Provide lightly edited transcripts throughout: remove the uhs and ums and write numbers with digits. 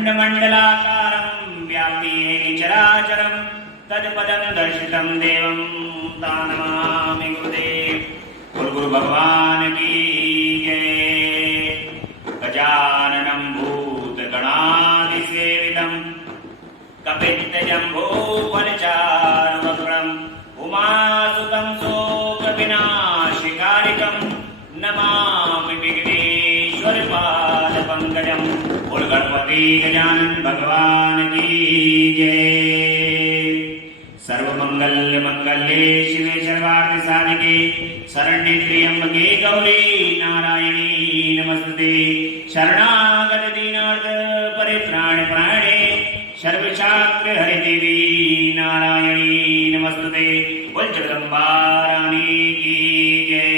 खण्डमण्डलाकारं व्याप्ति येन चराचरं तत्पदं दर्शितं देवं तं नमामि गुरुदेव। गुरु भगवान की जय। गजाननं भूतगणाधिसेवितं कपित्तजम्बूफलचारुभक्षणं उमासुतं शोकविनाशकारिकं नमामि विघ्नेश्वरपादपङ्कजं। बोल गणपति गजानन भगवान की जय। सर्वमंगल मंगल्ये शिवे सर्वार्थ साधिके शरण्ये त्र्यंबके गौरी नारायणी नमस्ते। शरणागत दीनार्थ परित्राण प्राणे सर्वशास्त्र हरि देवी नारायणी नमस्ते। बोल जगदम्बा रानी की जय।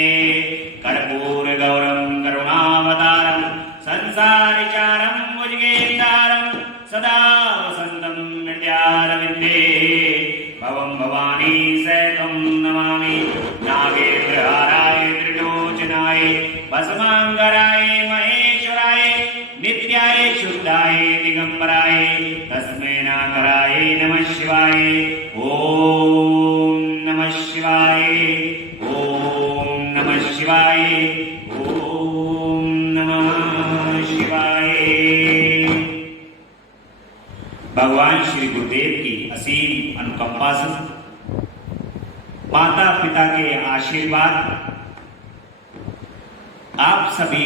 कर्पूर गौरम करुणावतारम संसारिचारम भुजगेन्द्रं सदा वसन्तं हृदयारविन्दे भवं भवानी सहितं नमामि। नागेन्द्रहाराय त्रिलोचनाय भस्मांगराय महेश्वराय नित्याय शुद्धाय दिगंबराय तस्मै नागराय नमः शिवाय। ओम नमः शिवाय। ओम नमः शिवाय। ओम नमः शिवाय। भगवान श्री गुरुदेव की असीम अनुकंपा से माता पिता के आशीर्वाद आप सभी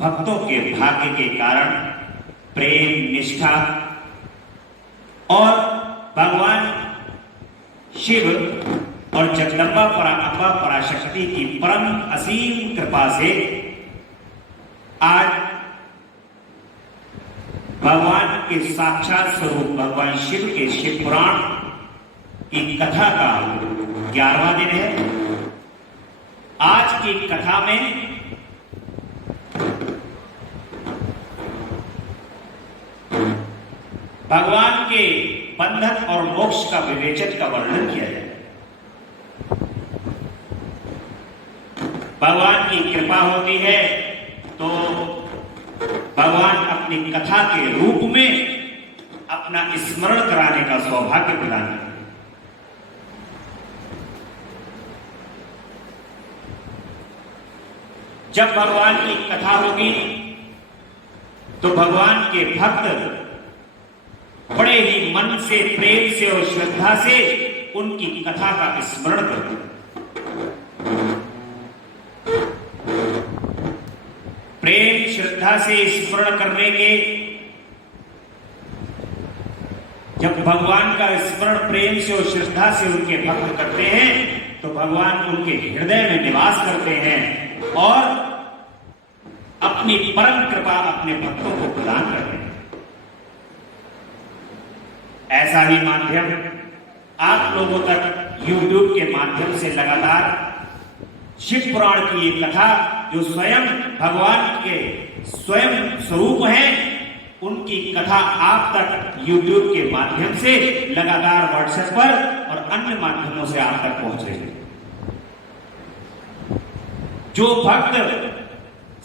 भक्तों के भाग्य के कारण प्रेम निष्ठा और भगवान शिव और जगदम्बा अम्बा पराशक्ति की परम असीम कृपा से आज भगवान के साक्षात स्वरूप भगवान शिव के शिव पुराण की कथा का 11वां दिन है। आज की कथा में भगवान के बंधन और मोक्ष का विवेचन का वर्णन किया जाए। भगवान की कृपा होती है तो भगवान अपनी कथा के रूप में अपना स्मरण कराने का सौभाग्य प्रदान करते हैं। जब भगवान की कथा होगी तो भगवान के भक्त बड़े ही मन से प्रेम से और श्रद्धा से उनकी कथा का स्मरण करते हैं। प्रेम श्रद्धा से स्मरण करने के जब भगवान का स्मरण प्रेम से और श्रद्धा से उनके भक्त करते हैं तो भगवान उनके हृदय में निवास करते हैं और अपनी परम कृपा अपने भक्तों को प्रदान करते हैं। ऐसा ही माध्यम आप लोगों तक YouTube के माध्यम से लगातार शिव पुराण की ये कथा जो स्वयं भगवान के स्वयं स्वरूप हैं उनकी कथा आप तक YouTube के माध्यम से लगातार WhatsApp पर और अन्य माध्यमों से आप तक पहुंच रही है। जो भक्त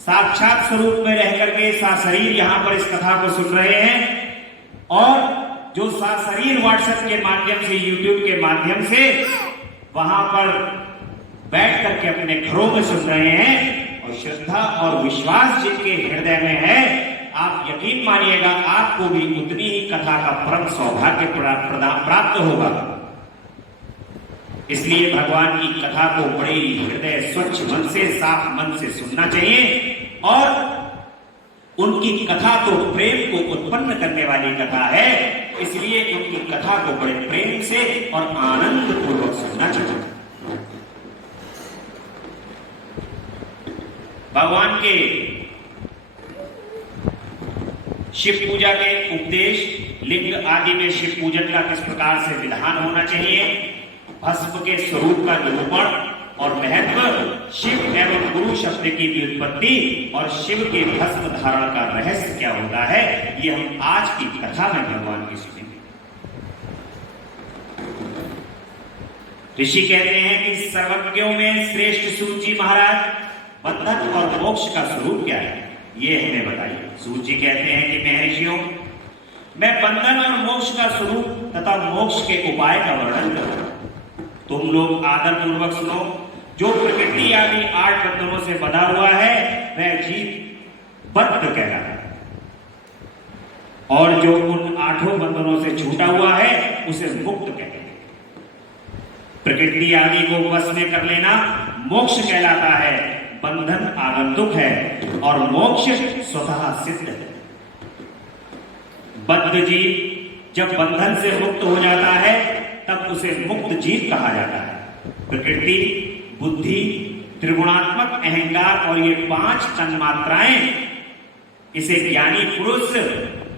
साक्षात स्वरूप में रह करके साशरीर यहां पर इस कथा को सुन रहे हैं और जो साशरीर WhatsApp के माध्यम से YouTube के माध्यम से वहां पर बैठ करके अपने घरों में सुन रहे हैं और श्रद्धा और विश्वास जिनके हृदय में है आप यकीन मानिएगा आपको भी उतनी ही कथा का परम सौभाग्य प्राप्त होगा। इसलिए भगवान की कथा को बड़े ही हृदय स्वच्छ मन से साफ मन से सुनना चाहिए और उनकी कथा तो प्रेम को उत्पन्न करने वाली कथा है, इसलिए उनकी कथा को बड़े प्रेम से और आनंद पूर्वक सुनना चाहिए। भगवान के शिव पूजा के उपदेश लिंग आदि में शिव पूजन का किस प्रकार से विधान होना चाहिए, भस्म के स्वरूप का निरूपण और महत्व, शिव एवं गुरु शब्द की व्युत्पत्ति और शिव के भस्म धारण का रहस्य क्या होता है, ये हम आज की कथा में भगवान की सुनेंगे। ऋषि कहते हैं कि सर्वज्ञों में श्रेष्ठ सूत जी महाराज बंधन और मोक्ष का स्वरूप क्या है, ये हमें बताइए। सूत जी कहते हैं कि महर्षियों मैं बंधन और मोक्ष का स्वरूप तथा मोक्ष के उपाय का वर्णन करूं। तुम लोग आदर पूर्वक सुनो। जो प्रकृति आदि 8 बंधनों से बंधा हुआ है वह जीव बद्ध कहलाता है, और जो उन 8 बंधनों से छूटा हुआ है उसे मुक्त कहते हैं। प्रकृति आदि को वश में कर लेना मोक्ष कहलाता है। बंधन आगंतुक है और मोक्ष स्वतः सिद्ध है। बद्ध जीव जब बंधन से मुक्त हो जाता है तब उसे मुक्त जीव कहा जाता है। प्रकृति, बुद्धि, त्रिगुणात्मक अहंकार और ये 5 तन्मात्राएं इसे ज्ञानी पुरुष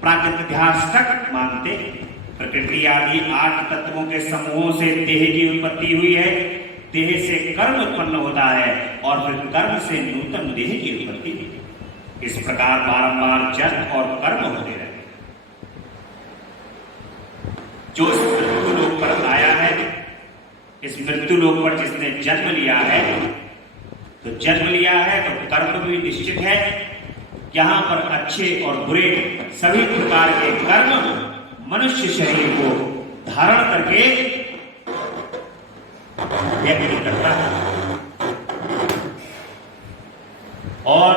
प्रागैतिहासिक मानते हैं। प्रकृति आदि 8 तत्वों के समूहों से देह की उत्पत्ति हुई है। देह से कर्म उत्पन्न होता है और फिर कर्म से नूतन देह की उत्पत्ति हुई है। इस प्रकार बारंबार जन्म और कर्म होते रहे। जो इस मृत्यु लोक पर आया है, इस मृत्यु लोक पर जिसने जन्म लिया है, तो जन्म लिया है तो कर्म भी निश्चित है। यहां पर अच्छे और बुरे सभी प्रकार के कर्म मनुष्य शरीर को धारण करके व्यक्ति करता है, और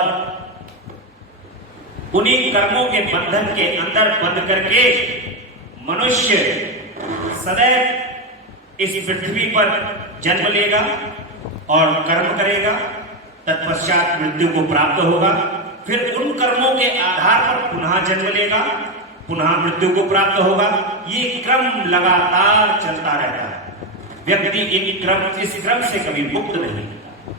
उन्हीं कर्मों के बंधन के अंदर बंद करके मनुष्य सदैव इस पृथ्वी पर जन्म लेगा और कर्म करेगा, तत्पश्चात मृत्यु को प्राप्त होगा। फिर उन कर्मों के आधार पर पुनः जन्म लेगा, पुनः मृत्यु को प्राप्त होगा। ये क्रम लगातार चलता रहता है। व्यक्ति इस क्रम से कभी मुक्त नहीं होता।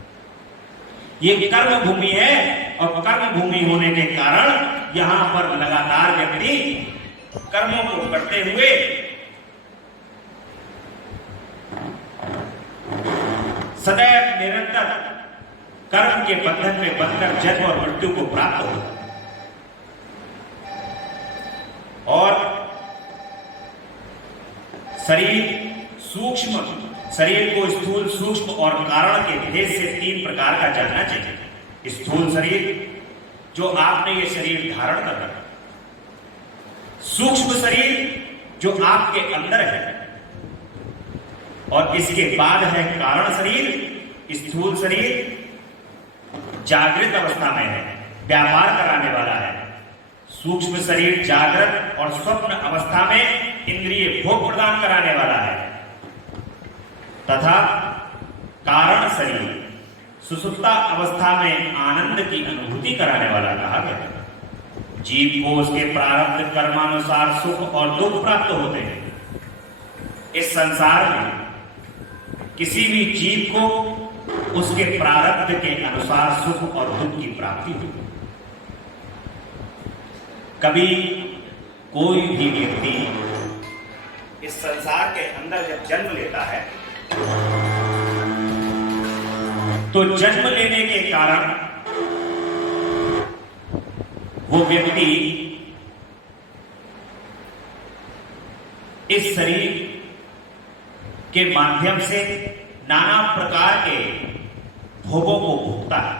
ये कर्म भूमि है और कर्म भूमि होने के कारण यहां पर लगातार व्यक्ति कर्मों को करते हुए सदैव निरंतर कर्म के बंधन में बंधकर जन्म और मृत्यु को प्राप्त होता है। और शरीर सूक्ष्म, शरीर को स्थूल, सूक्ष्म और कारण के भेद से 3 प्रकार का जानना चाहिए। स्थूल शरीर जो आपने ये शरीर धारण कर रखा, सूक्ष्म शरीर जो आपके अंदर है, और इसके बाद है कारण शरीर। स्थूल शरीर जागृत अवस्था में है, व्यापार कराने वाला है। सूक्ष्म शरीर जागृत और स्वप्न अवस्था में इंद्रिय भोग प्रदान कराने वाला है, तथा कारण शरीर सुसुप्ता अवस्था में आनंद की अनुभूति कराने वाला कहा गया। जीव को उसके प्रारब्ध कर्मानुसार सुख और दुख प्राप्त होते हैं। इस संसार में किसी भी जीव को उसके प्रारब्ध के अनुसार सुख और दुख की प्राप्ति हुई। कभी कोई भी व्यक्ति इस संसार के अंदर जब जन्म लेता है तो जन्म लेने के कारण वो व्यक्ति इस शरीर के माध्यम से नाना प्रकार के भोगों को भोगता है,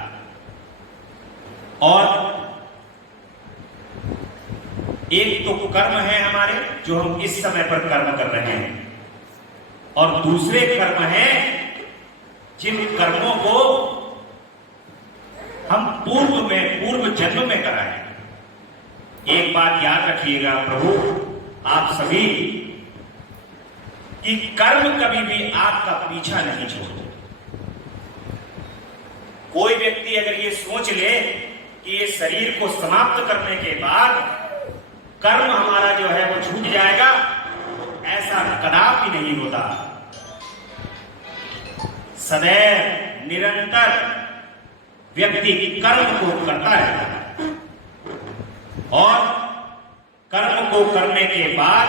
और एक तो कर्म है हमारे जो हम इस समय पर कर्म कर रहे हैं, और दूसरे कर्म हैं जिन कर्मों को हम पूर्व जन्म में कराए। एक बात याद रखिएगा प्रभु आप सभी, कि कर्म कभी भी आपका पीछा नहीं छोड़ते। कोई व्यक्ति अगर ये सोच ले कि ये शरीर को समाप्त करने के बाद कर्म हमारा जो है वो छूट जाएगा, ऐसा कदापि नहीं होता। सदैव निरंतर व्यक्ति कर्म को करता है, और कर्म को करने के बाद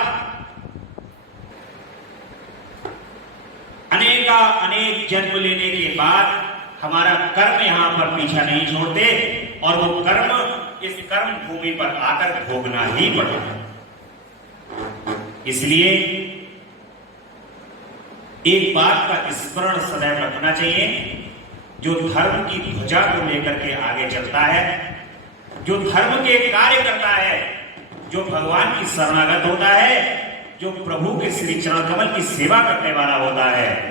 अनेक जन्म लेने के बाद हमारा कर्म यहां पर पीछा नहीं छोड़ते, और वो कर्म इस कर्म भूमि पर आकर भोगना ही पड़ेगा। इसलिए एक बात का स्मरण सदैव रखना चाहिए, जो धर्म की ध्वजा को लेकर के आगे चलता है, जो धर्म के कार्य करता है, जो भगवान की शरणागत होता है, जो प्रभु के श्री चरण कमल की सेवा करने वाला होता है,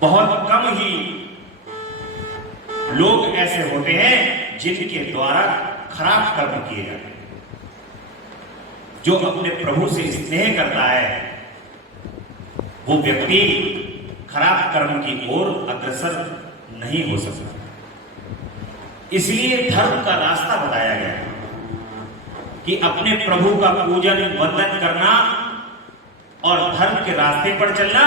बहुत कम ही लोग ऐसे होते हैं जिनके द्वारा खराब कर्म किए जाते हैं। जो अपने प्रभु से स्नेह करता है वो व्यक्ति खराब कर्म की ओर अग्रसर नहीं हो सकता। इसलिए धर्म का रास्ता बताया गया है कि अपने प्रभु का पूजन वंदन करना और धर्म के रास्ते पर चलना,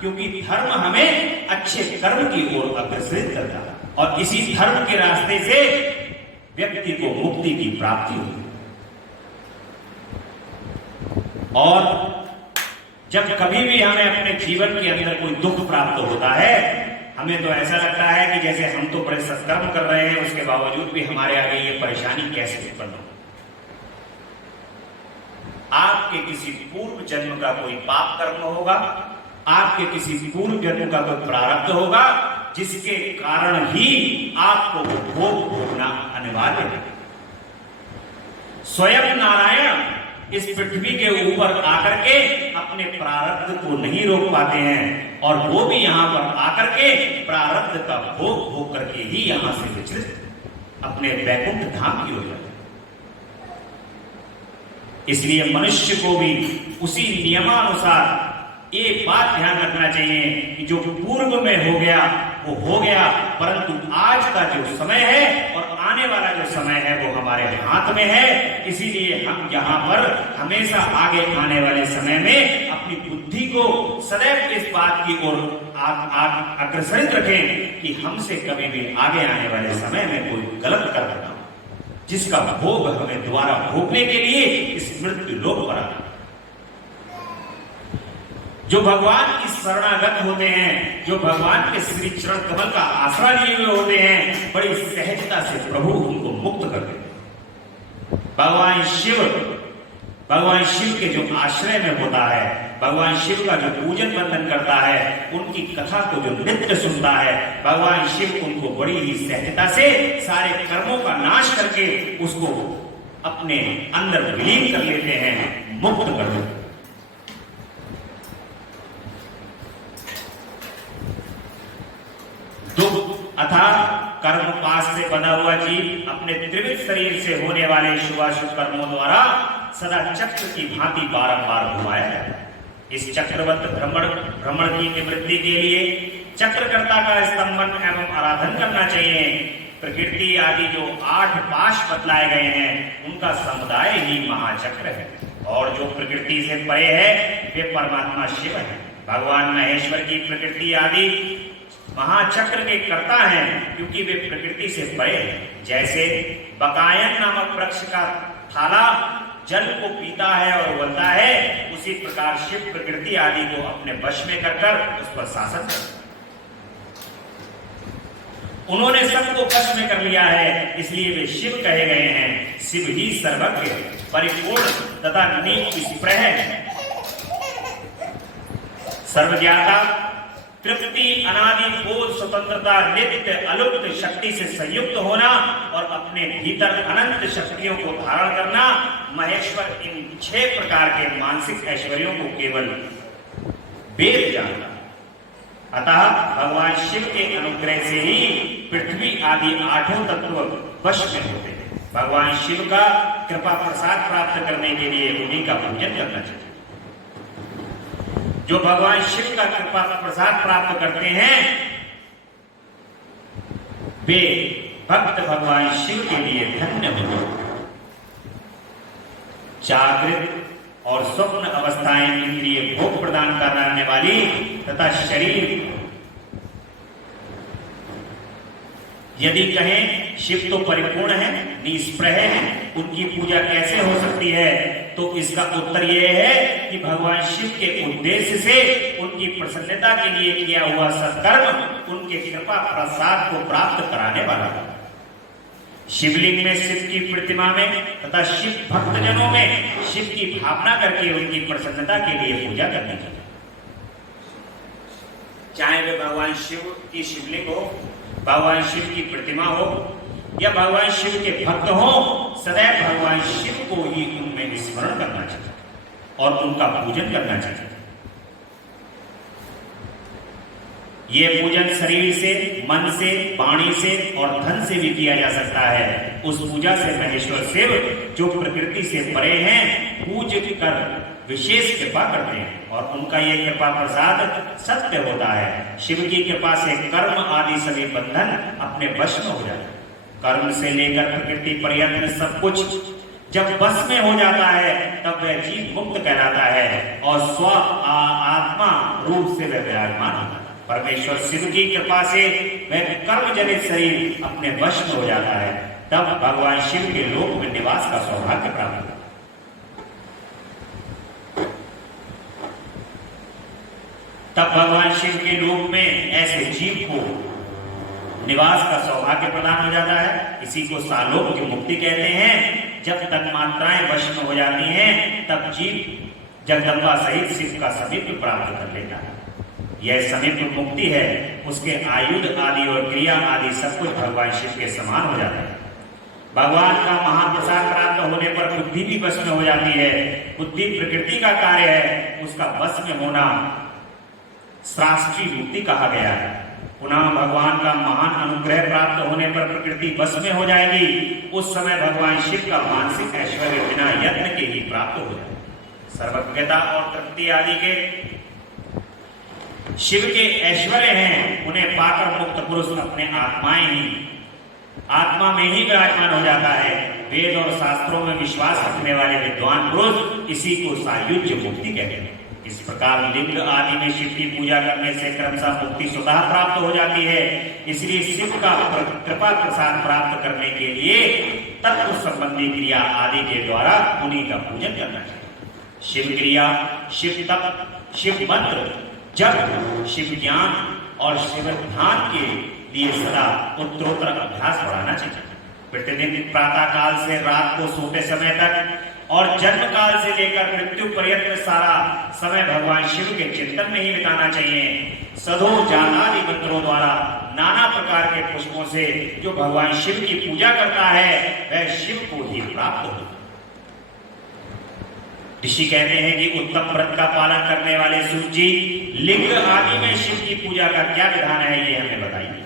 क्योंकि धर्म हमें अच्छे कर्म की ओर अग्रसरित करता है और इसी धर्म के रास्ते से व्यक्ति को मुक्ति की प्राप्ति होती है। और जब कभी भी हमें अपने जीवन के अंदर कोई दुख प्राप्त होता है, हमें तो ऐसा लगता है कि जैसे हम तो बड़े सत्कर्म कर रहे हैं, उसके बावजूद भी हमारे आगे ये परेशानी कैसे उत्पन्न हो। आपके किसी पूर्व जन्म का कोई पाप कर्म होगा, आपके किसी पूर्व जन्म का कोई प्रारब्ध होगा, जिसके कारण ही आपको भोग भोगना अनिवार्य है। स्वयं नारायण इस पृथ्वी के ऊपर आकर के अपने प्रारब्ध को नहीं रोक पाते हैं और वो भी यहां पर आकर के प्रारब्ध का भोग भोग करके ही यहां से विचलित अपने वैकुंठ धाम की ओर जाते हैं। इसलिए मनुष्य को भी उसी नियमानुसार एक बात ध्यान रखना चाहिए कि जो पूर्व में हो गया वो हो गया, परंतु आज का जो समय है और आने वाला जो समय है वो हमारे हाथ में है। इसीलिए हम यहाँ पर हमेशा आगे आने वाले समय में अपनी बुद्धि को सदैव इस बात की ओर अग्रसरित रखें कि हमसे कभी भी आगे आने वाले समय में कोई गलत कर्म न हो, जिसका भोग हमें दोबारा भोगने के लिए इस मृत्यु लोक पर आना। जो भगवान की शरणागत होते हैं, जो भगवान के श्री चरण कमल का आसरा लिए हुए होते हैं, बड़ी सहजता से प्रभु उनको मुक्त कर देते हैं। भगवान शिव के जो आश्रय में होता है, भगवान शिव का जो पूजन वंदन करता है, उनकी कथा को जो नित्य सुनता है, भगवान शिव उनको बड़ी ही सहजता से सारे कर्मों का नाश करके उसको अपने अंदर विलीन कर लेते हैं, मुक्त कर देते हैं। दुख अथा कर्म पास से बना हुआ जीव अपने त्रिविध शरीर से होने वाले शुभाशुभ कर्मों द्वारा सदा चक्र की भांति बारंबार घुमाया जाता है। इस चक्रवत भ्रमण की निवृत्ति के लिए चक्रकर्ता का स्तंभन एवं आराधन करना चाहिए। प्रकृति आदि जो 8 पाश बतलाए गए हैं, उनका समुदाय ही महाचक्र है और जो प्रकृति से परे है वे परमात्मा शिव है। भगवान महेश्वर की प्रकृति आदि महाचक्र के कर्ता हैं, क्योंकि वे प्रकृति से परे हैं। जैसे बकायन नामक वृक्ष का थाला जल को पीता है और उबलता है, उसी प्रकार शिव प्रकृति आदि को अपने वश में कर उस पर शासन करता है। उन्होंने सबको वश में कर लिया है, इसलिए वे शिव कहे गए हैं। शिव ही सर्वज्ञ, परिपूर्ण तथा निष्प्रह, सर्वज्ञाता, तृप्ति, अनादि, बोध, स्वतंत्रता, नित्य अलुप्त शक्ति से संयुक्त होना और अपने भीतर अनंत शक्तियों को धारण करना, महेश्वर इन 6 प्रकार के मानसिक ऐश्वर्यों को केवल वेद जानता। अतः भगवान शिव के अनुग्रह से ही पृथ्वी आदि 8 तत्व वश में होते हैं। भगवान शिव का कृपा प्रसाद प्राप्त करने के लिए उन्हीं का पूजन करना चाहिए। जो भगवान शिव का कृपा प्रसाद प्राप्त करते हैं वे भक्त भगवान शिव के लिए धन्य होते हैं। जागृत और स्वप्न अवस्थाएं इंद्रिय भोग प्रदान करने वाली तथा शरीर, यदि कहें शिव तो परिपूर्ण है, निष्प्रह है, उनकी पूजा कैसे हो सकती है, तो इसका उत्तर यह है कि भगवान शिव के उद्देश्य से उनकी प्रसन्नता के लिए किया हुआ सत्कर्म उनके कृपा प्रसाद को प्राप्त कराने वाला है। शिवलिंग में शिव की प्रतिमा में तथा शिव भक्तजनों में शिव की भावना करके उनकी प्रसन्नता के लिए पूजा करनी चाहिए। चाहे वे भगवान शिव की शिवलिंग हो, भगवान शिव की प्रतिमा हो या भगवान शिव के भक्त हो, सदैव भगवान शिव को ही उनमें स्मरण करना चाहिए और उनका पूजन करना चाहिए। ये पूजन शरीर से, मन से, वाणी से और धन से भी किया जा सकता है। उस पूजा से महेश्वर शिव जो प्रकृति से परे हैं, पूज कर विशेष कृपा करते हैं और उनका ये कृपा प्रसाद सत्य होता है। शिव की कृपा से कर्म आदि सभी बंधन अपने वश में हो जाते हैं। कर्म से लेकर प्रकृति पर्यंत सब कुछ जब वश में हो जाता है तब वह जीव मुक्त कहलाता है और स्व आत्मा रूप से वह विराजमान होता है। परमेश्वर शिव की कृपा से वह कर्म जनित शरीर अपने वश में हो जाता है, तब भगवान शिव के लोक में निवास का सौभाग्य प्राप्त होता है। तब भगवान शिव के लोक में ऐसे जीव को निवास का सौभाग्य प्रदान हो जाता है। इसी को सालोक की मुक्ति कहते हैं। जब तक मात्राएं वश में हो जाती हैं तब जीव जगदम्बा सहित शिव का समीप प्राप्त कर लेता है। यह समीप मुक्ति है। उसके आयुध आदि और क्रिया आदि सब कुछ भगवान शिव के समान हो जाता है। भगवान का महाप्रसाद प्राप्त होने पर बुद्धि भी वश में हो जाती है। बुद्धि प्रकृति का कार्य है, उसका वश में होना शास्त्री मुक्ति कहा गया है। पुनः भगवान का महान अनुग्रह प्राप्त होने पर प्रकृति वश में हो जाएगी। उस समय भगवान शिव का मानसिक ऐश्वर्य बिना यत्न के ही प्राप्त हो जाएगा। सर्वज्ञता और तृप्ति आदि के शिव के ऐश्वर्य हैं, उन्हें पाकर मुक्त पुरुष अपने आत्मा में ही विराजमान हो जाता है। वेद और शास्त्रों में विश्वास रखने वाले विद्वान पुरुष इसी को सायुज्य मुक्ति कहते हैं। इस प्रकार लिंग आदि में शिव की पूजा करने से क्रमशः मुक्ति स्वतः प्राप्त हो जाती है। इसलिए शिव का कृपा प्रसाद प्राप्त करने के लिए तत्व संबंधी क्रिया आदि के द्वारा उन्हीं का पूजन करना चाहिए। शिव क्रिया, शिव तप, शिव मंत्र, जब शिव ज्ञान और शिव ध्यान के लिए सदा उत्तरोत्तर अभ्यास बढ़ाना चाहिए। प्रतिदिन प्रातः काल से रात को सोते समय तक और जन्म काल से लेकर मृत्यु पर्यंत सारा समय भगवान शिव के चिंतन में ही बिताना चाहिए। सधो जानादि मंत्रों द्वारा नाना प्रकार के पुष्पों से जो भगवान शिव की पूजा करता है वह शिव को ही प्राप्त होता है। ऋषि कहते हैं कि उत्तम व्रत का पालन करने वाले सूर्य जी लिंग आदि में शिव की पूजा का क्या विधान है, ये हमें बताइए।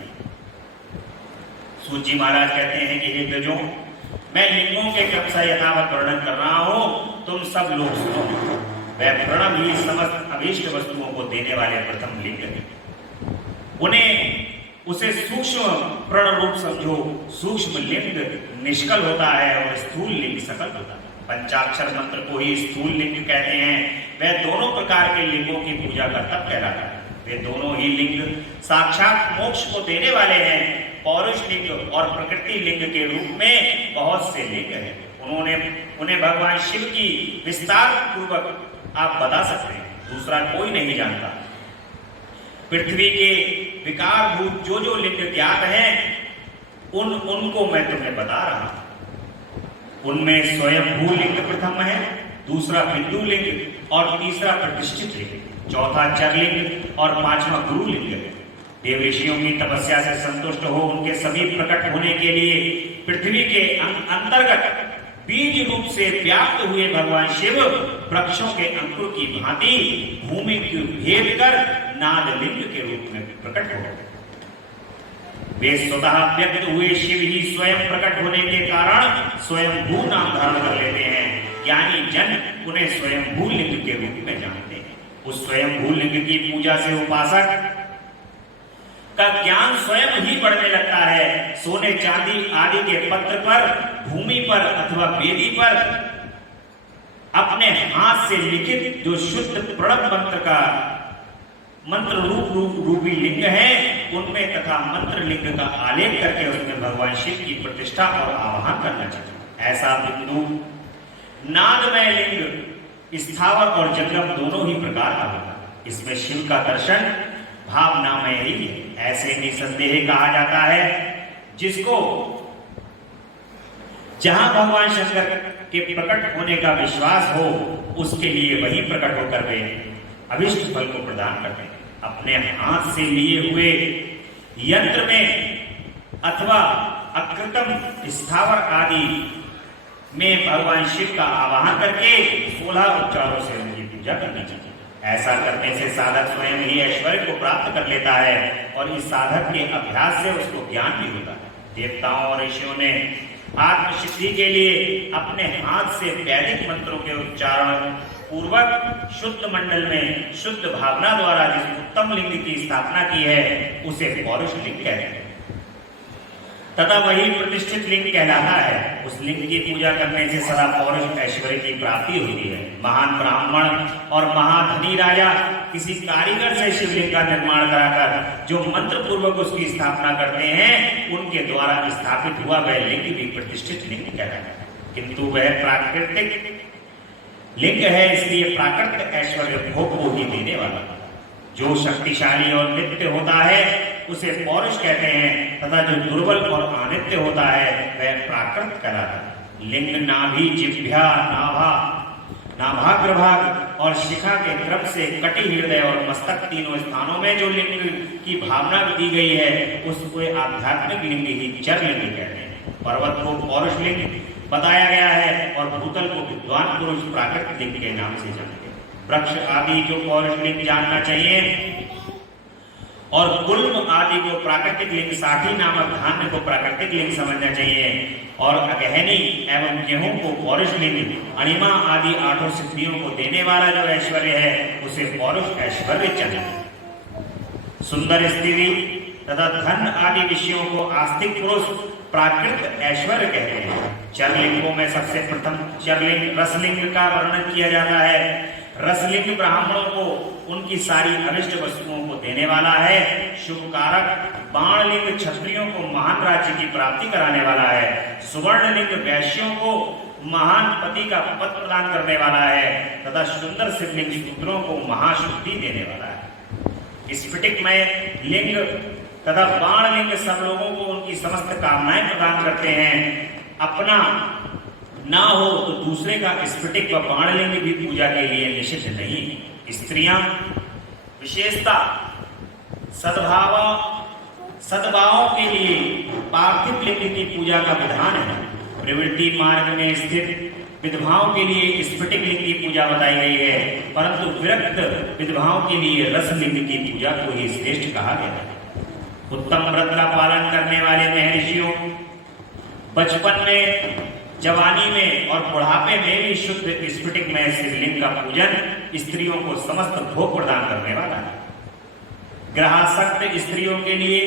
सूर्य जी महाराज कहते हैं कि हे प्रजों, मैं लिंगों के क्रमशः यथावत वर्णन कर रहा हूं, तुम सब लोग सुनो। वह प्रणव ही समस्त अभीष्ट वस्तुओं को देने वाले प्रथम लिंग है। उसे सूक्ष्म प्रण रूप समझो। सूक्ष्म लिंग निष्कल होता है और स्थूल लिंग सकल होता है। पंचाक्षर मंत्र को ही स्थूल लिंग कहते हैं। वह दोनों प्रकार के लिंगों की पूजा का तप कहलाता है। वे दोनों ही लिंग साक्षात मोक्ष को देने वाले हैं। पौरुष लिंग और प्रकृति लिंग के रूप में बहुत से लिंग हैं। उन्हें भगवान शिव की विस्तार पूर्वक आप बता सकते हैं, दूसरा कोई नहीं जानता। पृथ्वी के विकारभूत जो लिंग ज्ञात हैं उनको मैं तुम्हें बता रहा हूं। उनमें स्वयंभू लिंग प्रथम है, दूसरा बिंदु लिंग और तीसरा प्रतिष्ठित लिंग, चौथा चर लिंग और पांचवा गुरु लिंग है। देव ऋषियों की तपस्या से संतुष्ट हो उनके सभी प्रकट होने के लिए पृथ्वी के अंतर्गत बीज रूप से व्याप्त हुए भगवान शिव वृक्षों के अंकुर की भांति भूमि को भेद कर नाद लिंग के रूप में प्रकट हो गए। वे स्वतः व्यक्त हुए शिव ही स्वयं प्रकट होने के कारण स्वयंभू नाम धारण कर लेते हैं। ज्ञानी जन उन्हें स्वयंभू लिंग के रूप में जानते हैं। उस स्वयंभू लिंग की पूजा से उपासक का ज्ञान स्वयं ही बढ़ने लगता है। सोने चांदी आदि के पत्र पर, भूमि पर अथवा वेदी पर अपने हाथ से लिखित जो शुद्ध प्रणव मंत्र का मंत्र रूपी लिंग है उनमें तथा मंत्र लिंग का आलेख करके उसमें भगवान शिव की प्रतिष्ठा और आवाहन करना चाहिए। ऐसा बिंदु नादमय लिंग स्थावर और जंगम दोनों ही प्रकार का होगा। इसमें शिव का दर्शन भावनामय ही है। ऐसे निसंदेह कहा जाता है जिसको जहां भगवान शंकर के प्रकट होने का विश्वास हो उसके लिए वही प्रकट होकर वे अभिष्ट फल को प्रदान करते हैं। अपने हाथ से लिए हुए यंत्र में अथवा अकृतम स्थावर आदि में भगवान शिव का आवाहन करके 16 उपचारों से उनकी पूजा करनी चाहिए। ऐसा करने से साधक स्वयं ही ऐश्वर्य को प्राप्त कर लेता है और इस साधक के अभ्यास से उसको ज्ञान भी होता है। देवताओं और ऋषियों ने आत्मसिद्धि के लिए अपने हाथ से वैदिक मंत्रों के उच्चारण पूर्वक शुद्ध मंडल में शुद्ध भावना द्वारा जिस उत्तम लिंग की स्थापना की है उसे पौरुष लिंग कहते हैं तथा वही प्रतिष्ठित लिंग कहलाता है। उस लिंग की पूजा करने से सदा पौरुष ऐश्वर्य की प्राप्ति होती है। महान ब्राह्मण और महाधनी राजा किसी कारीगर से शिवलिंग का निर्माण कराकर जो मंत्र पूर्वक उसकी स्थापना करते हैं उनके द्वारा स्थापित हुआ वह लिंग भी प्रतिष्ठित लिंग कहलाता है, किंतु वह प्राकृतिक लिंग है, इसलिए प्राकृतिक ऐश्वर्य भोग को ही देने वाला। जो शक्तिशाली और नित्य होता है उसे पौरुष कहते हैं तथा जो दुर्बल और अनित्य होता है वह प्राकृत कहलाता है। लिंग नाभि जिह्वा नाभाग्रभाग और शिखा के क्रम से कटी हृदय और मस्तक तीनों स्थानों में जो लिंग की भावना दी गई है उसको आध्यात्मिक लिंग ही चर लिंग कहते हैं। पर्वत को पौरुष लिंग बताया गया है और भूतल को विद्वान पुरुष प्राकृतिक लिंग के नाम से जानते हैं। वृक्ष आदि को पौरुष लिंग जानना चाहिए और गुल्म आदि को प्राकृतिक लिंग, साठी नामक धान्य को प्राकृतिक लिंग समझना चाहिए और अगहनी एवं गेहूं को पौरुष लिंग, अणिमा आदि 8 सिद्धियों को देने वाला जो ऐश्वर्य है उसे पौरुष ऐश्वर्य चाहिए। सुंदर स्त्री तथा धन आदि विषयों को आस्तिक पुरुष प्राकृत ऐश्वर्य कहते हैं। चरलिंगों में सबसे प्रथम चरलिंग रसलिंग का वर्णन किया जाता है। रसलिंग ब्राह्मणों को उनकी सारी अनिष्ट वस्तुओं को देने वाला है। शुभ कारक बाणलिंग क्षत्रियों को महान राज्य की प्राप्ति कराने वाला है। सुवर्णलिंग वैश्यों को महान पति का पद प्रदान करने वाला है तथा सुंदर शिवलिंग शूद्रों को महाशुद्धि देने वाला है। स्फटिक में लिंग तथा बाणलिंग सब लोगों को उनकी समस्त कामनाएं प्रदान करते हैं। अपना ना हो तो दूसरे का स्फटिक व बाणलिंग भी पूजा के लिए निषिद्ध नहीं। स्त्रियां विशेषता सद्भाव के लिए पार्थिव लिंग की पूजा का विधान है। प्रवृत्ति मार्ग में स्थित विधवाओं के लिए स्फटिक लिंग की पूजा बताई गई है, परंतु विरक्त विधवाओं के लिए रसलिंग की पूजा को ही श्रेष्ठ कहा गया है। उत्तम व्रत का पालन करने वाले महर्षियों बचपन में, जवानी में और बुढ़ापे में भी शुद्ध स्फटिक में शिवलिंग का पूजन स्त्रियों को समस्त भोग प्रदान करने वाला है। ग्रहासक्त स्त्रियों के लिए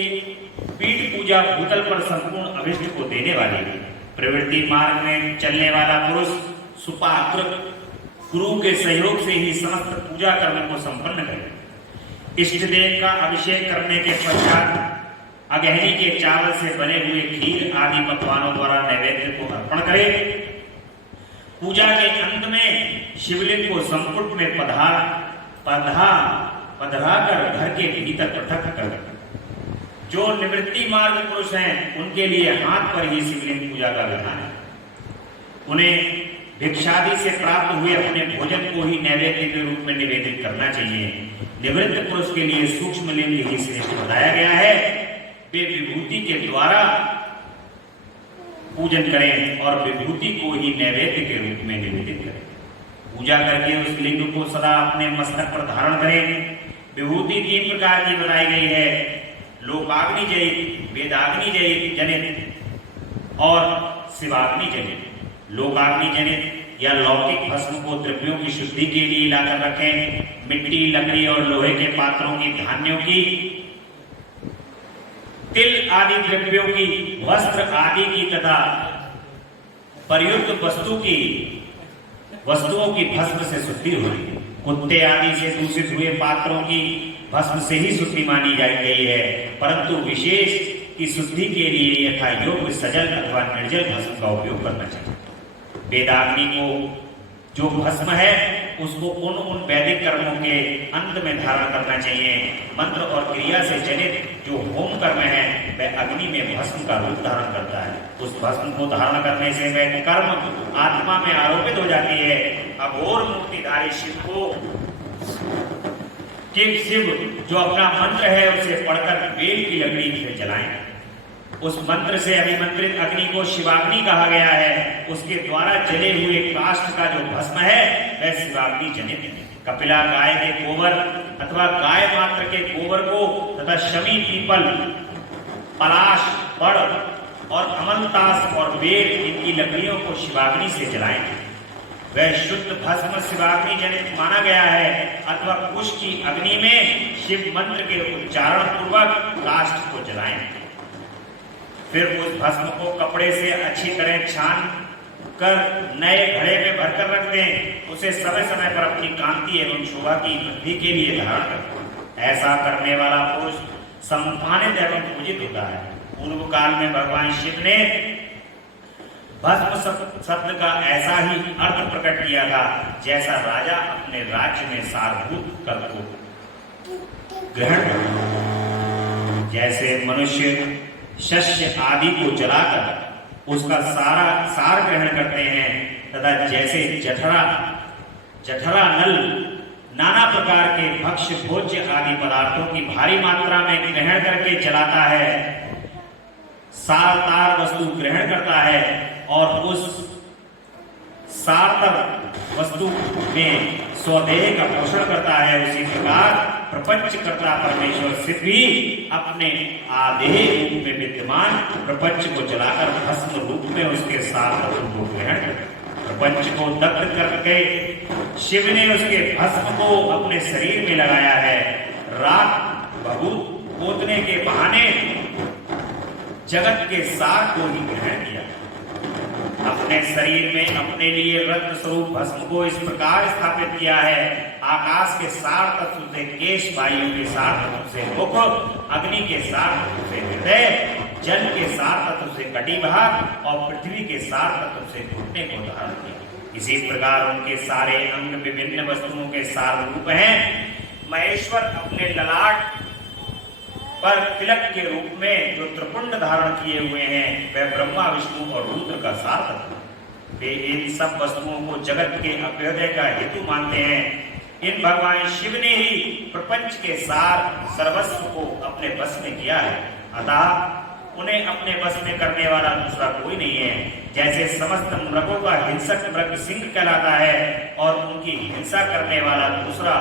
पीठ पूजा भूतल पर संपूर्ण अभिष्ट को देने वाली है। प्रवृत्ति मार्ग में चलने वाला पुरुष सुपात्र गुरु के सहयोग से ही समस्त पूजा कर्म को संपन्न करे। इष्ट देव का अभिषेक करने के पश्चात अगहनी के चावल से बने हुए खीर आदि पकवानों द्वारा नैवेद्य को अर्पण करे। पूजा के अंत में शिवलिंग को संपुट में पधरा कर घर के भीतर पृथक कर। जो निवृत्ति मार्ग पुरुष हैं उनके लिए हाथ पर ही शिवलिंग पूजा का विधान है। उन्हें भिक्षादि से प्राप्त हुए अपने भोजन को ही नैवेद्य के रूप में निवेदित करना चाहिए। निवृत्त पुरुष के लिए सूक्ष्म लिंग ही श्रेष्ठ बताया गया है। वे विभूति के द्वारा पूजन करें और विभूति को ही नैवेद्य के रूप में निवेदित करें। पूजा करके उस लिंग को सदा अपने मस्तक पर धारण करें। विभूति 3 प्रकार की बताई गई है। लोकाग्नि जनित, वेदाग्नि जनित और शिवाग्नि जनित। लोकाग्नि जनित या लौकिक भस्म को द्रव्यों की शुद्धि के लिए लाकर रखें। मिट्टी, लकड़ी और लोहे के पात्रों की, धान्यों की, तिल आदि द्रव्यों की, वस्त्र आदि की तथा प्रयुक्त वस्तुओं की भस्म से शुद्धि होगी। कुत्ते आदि से दूषित हुए पात्रों की भस्म से ही शुद्धि मानी गई है, परंतु विशेष की शुद्धि के लिए यथा योग्य सजल अथवा निर्जल भस्म का उपयोग करना चाहिए। वेदाग्नि को जो भस्म है उसको उन वैदिक कर्मों के अंत में धारण करना चाहिए। मंत्र और क्रिया से जनित जो होम कर्म है वह अग्नि में भस्म का रूप धारण करता है। उस भस्म को धारण करने से वह कर्म आत्मा में आरोपित हो जाती है। अघोर मूर्तिधारी शिव जो अपना मंत्र है उसे पढ़कर बेल की लकड़ी से जलाएं। उस मंत्र से अभिमंत्रित अग्नि को शिवाग्नि कहा गया है। उसके द्वारा जले हुए काष्ठ का जो भस्म है वह शिवाग्नि जनित है। कपिला गाय के गोबर अथवा गाय मात्र के गोबर को तथा शमी, पीपल, पलाश, बड़ और अमलतास और बेर इनकी लकड़ियों को शिवाग्नि से जलाएं। वह शुद्ध भस्म शिवाग्नि जनित माना गया है। अथवा कुश की अग्नि में शिव मंत्र के उच्चारण पूर्वक काष्ठ को जलाएं। फिर उस भस्म को कपड़े से अच्छी तरह छान कर नए घड़े में भरकर रख दें। उसे समय समय पर अपनी कांति एवं शोभा की वृद्धि के लिए धारण करें। ऐसा करने वाला पुरुष सम्मानित एवं पूजित होता है। पूर्व काल में भगवान शिव ने भस्म शब्द का ऐसा ही अर्थ प्रकट किया था, जैसा राजा अपने राज्य में सारभूत कर को ग्रहण करता। जैसे मनुष्य शस्य आदि को जलाकर उसका सार ग्रहण करते हैं, तथा जैसे जठरा नल नाना प्रकार के भक्ष्य भोज्य आदि पदार्थों की भारी मात्रा में ग्रहण करके जलाता है, सार तार वस्तु ग्रहण करता है और उस सारतर वस्तु में स्वदेह का पोषण करता है, उसी प्रकार प्रपंच करता परमेश्वर शिव भी अपने आदेह रूप में विद्यमान प्रपंच को जलाकर भस्म रूप में उसके साथ को ग्रहण करते। प्रपंच को दग्ध करके शिव ने उसके भस्म को अपने शरीर में लगाया है। रात भभूत पोतने के बहाने जगत के सार को ही ग्रहण किया। अपने शरीर में अपने लिए रत्न स्वरूप भस्म को इस प्रकार स्थापित किया है। आकाश के सार तत्व से केश, वायु के सार तत्व से मुख, अग्नि के सार तत्व से हृदय, जल के सार तत्व से कटिभाग और पृथ्वी के सार तत्व से घुटने को धारण किया। इसी प्रकार उनके सारे अंग विभिन्न वस्तुओं के सार रूप हैं। महेश्वर अपने ललाट पर तिलक के रूप में जो त्रिपुंड धारण किए हुए हैं वह ब्रह्मा, विष्णु और रुद्र का सार तत्व। वे इन सब वस्तुओं को जगत के अभ्युदय का हेतु मानते हैं। इन भगवान शिव ने ही प्रपंच के सार सर्वस्व को अपने बस में किया है, अतः उन्हें अपने बस में करने वाला दूसरा कोई नहीं है। जैसे समस्त मृगों का हिंसक मृग सिंह कहलाता है और उनकी हिंसा करने वाला दूसरा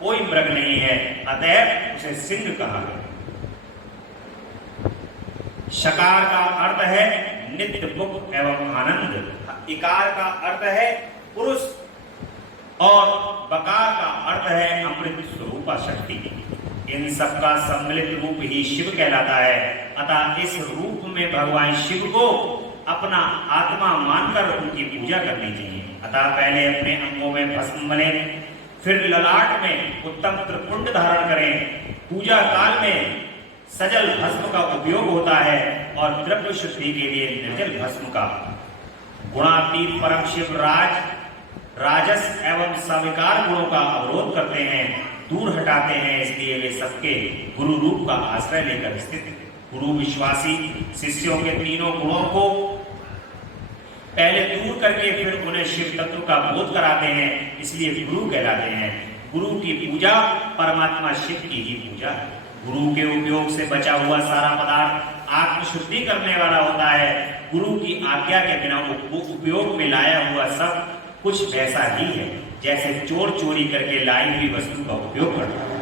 कोई मृग नहीं है, अतः उसे सिंह कहा गया। शकार का अर्थ है नित्य सुख एवं आनंद, इकार का अर्थ है पुरुष और बकार का अर्थ है अमृत स्वरूपा शक्ति। इन सब का सम्मिलित रूप ही शिव कहलाता है। अतः इस रूप में भगवान शिव को अपना आत्मा मानकर उनकी पूजा करनी चाहिए। अतः पहले अपने अंगों में भस्म मलें, फिर ललाट में उत्तम त्रिपुंड धारण करें। पूजा काल में सजल भस्म का उपयोग होता है और द्रव्य शुद्धि के लिए निर्जल भस्म का। गुणातीत परम शिव राजस एवं सविकार गुणों का अवरोध करते हैं, दूर हटाते हैं, इसलिए वे सबके गुरु रूप का आश्रय लेकर स्थित हैं। गुरु विश्वासी शिष्यों के तीनों गुणों को पहले दूर करके फिर उन्हें शिव तत्व का बोध कराते हैं, इसलिए गुरु कहलाते हैं। गुरु की पूजा परमात्मा शिव की ही पूजा है। गुरु के उपयोग से बचा हुआ सारा पदार्थ आत्मशुद्धि करने वाला होता है। गुरु की आज्ञा के बिना उपयोग में लाया हुआ सब कुछ वैसा ही है जैसे चोर चोरी करके लाई हुई वस्तु का उपयोग करता है।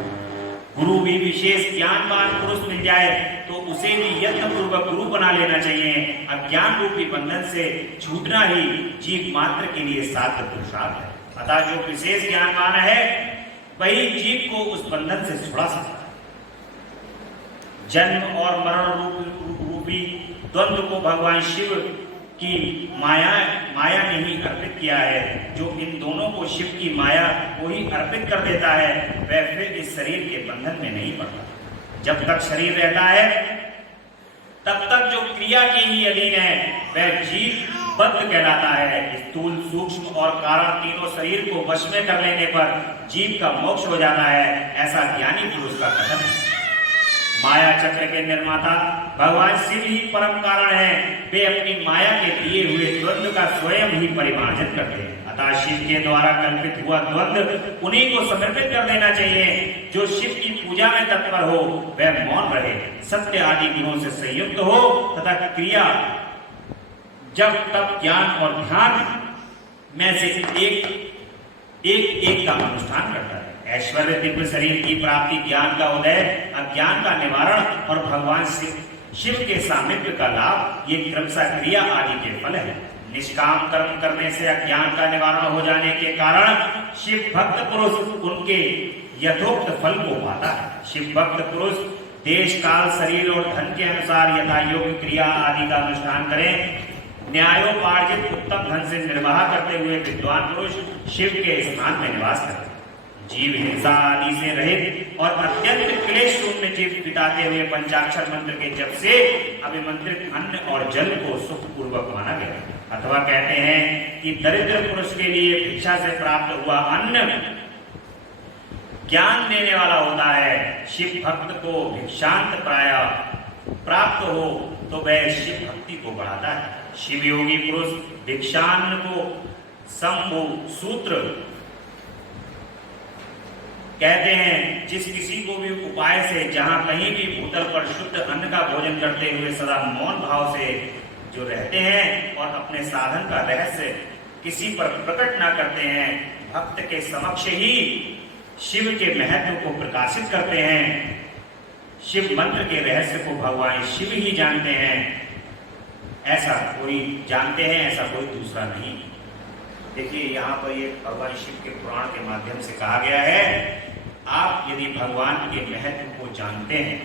गुरु भी विशेष ज्ञानवान पुरुष मिल जाए तो उसे भी यत्न पूर्वक गुरु बना लेना चाहिए। अज्ञान रूपी बंधन से छूटना ही जीव मात्र के लिए साध्य पुरुषार्थ है। अतः जो विशेष ज्ञानवान है वही जीव को उस बंधन से छुड़ा सकता है। जन्म और मरण रूपी द्वंद्व को भगवान शिव की माया ने ही अर्पित किया है। जो इन दोनों को शिव की माया को ही अर्पित कर देता है वह फिर इस शरीर के बंधन में नहीं पड़ता। जब तक शरीर रहता है तब तक जो क्रिया के ही अधीन है वह जीव बद्ध कहलाता है। स्थूल, सूक्ष्म और कारण तीनों शरीर को वश में कर लेने पर जीव का मोक्ष हो जाता है, ऐसा ज्ञानी पुरुष का कथन है। माया चक्र के निर्माता भगवान शिव ही परम कारण है। वे अपनी माया के दिए हुए द्वंद्व का स्वयं ही परिमार्जन करते हैं। अतः शिव के द्वारा कल्पित हुआ द्वंद्व उन्हीं को समर्पित कर देना चाहिए। जो शिव की पूजा में तत्पर हो वह मौन रहे, सत्य आदि गुणों से संयुक्त हो तथा क्रिया जब तब ज्ञान और ध्यान में से एक का अनुष्ठान करता है। ऐश्वर्य दिव्य शरीर की प्राप्ति, ज्ञान का उदय, अज्ञान का निवारण और भगवान शिव के सामिप्य का लाभ, ये क्रमशः क्रिया आदि के फल है। निष्काम कर्म करने से अज्ञान का निवारण हो जाने के कारण शिव भक्त पुरुष उनके यथोक्त फल को पाता है। शिव भक्त पुरुष देश काल शरीर और धन के अनुसार यथा योग्य क्रिया आदि का अनुष्ठान करें। न्यायोपार्जित उत्तम धन से निर्वाह करते हुए विद्वान पुरुष शिव के स्थान में निवास करते। जीव हिंसा आदि से रहित और अत्यंत क्लेश शून्य जीव बिताते हुए पंचाक्षर मंत्र के जप से अभिमंत्रित अन्न और जल को सुख पूर्वक माना गया। अथवा कहते हैं कि दरिद्र पुरुष के लिए भिक्षा से प्राप्त हुआ अन्न ज्ञान देने वाला होता है। शिव भक्त को भिक्षांत प्राय प्राप्त हो तो वह शिव भक्ति को बढ़ाता है। शिव योगी पुरुष भिक्षान्न को शंभु सूत्र कहते हैं। जिस किसी को भी उपाय से जहां कहीं भी भूतल पर शुद्ध अन्न का भोजन करते हुए सदा मौन भाव से जो रहते हैं और अपने साधन का रहस्य किसी पर प्रकट ना करते हैं, भक्त के समक्ष ही शिव के महत्व को प्रकाशित करते हैं। शिव मंत्र के रहस्य को भगवान शिव ही जानते हैं, ऐसा कोई जानते हैं, ऐसा कोई दूसरा नहीं। देखिए यहाँ पर ये भगवान शिव के पुराण के माध्यम से कहा गया है, आप यदि भगवान के महत्व को जानते हैं,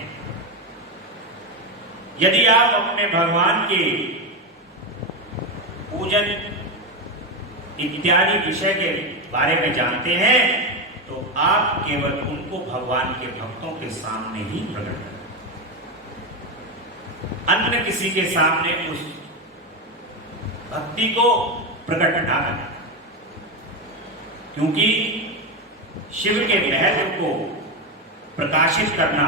यदि आप अपने भगवान के पूजन इत्यादि विषय के बारे में जानते हैं, तो आप केवल उनको भगवान के भक्तों के सामने ही प्रकट करें, अन्य किसी के सामने उस भक्ति को प्रकट ना करें। क्योंकि शिव के महत्व को प्रकाशित करना,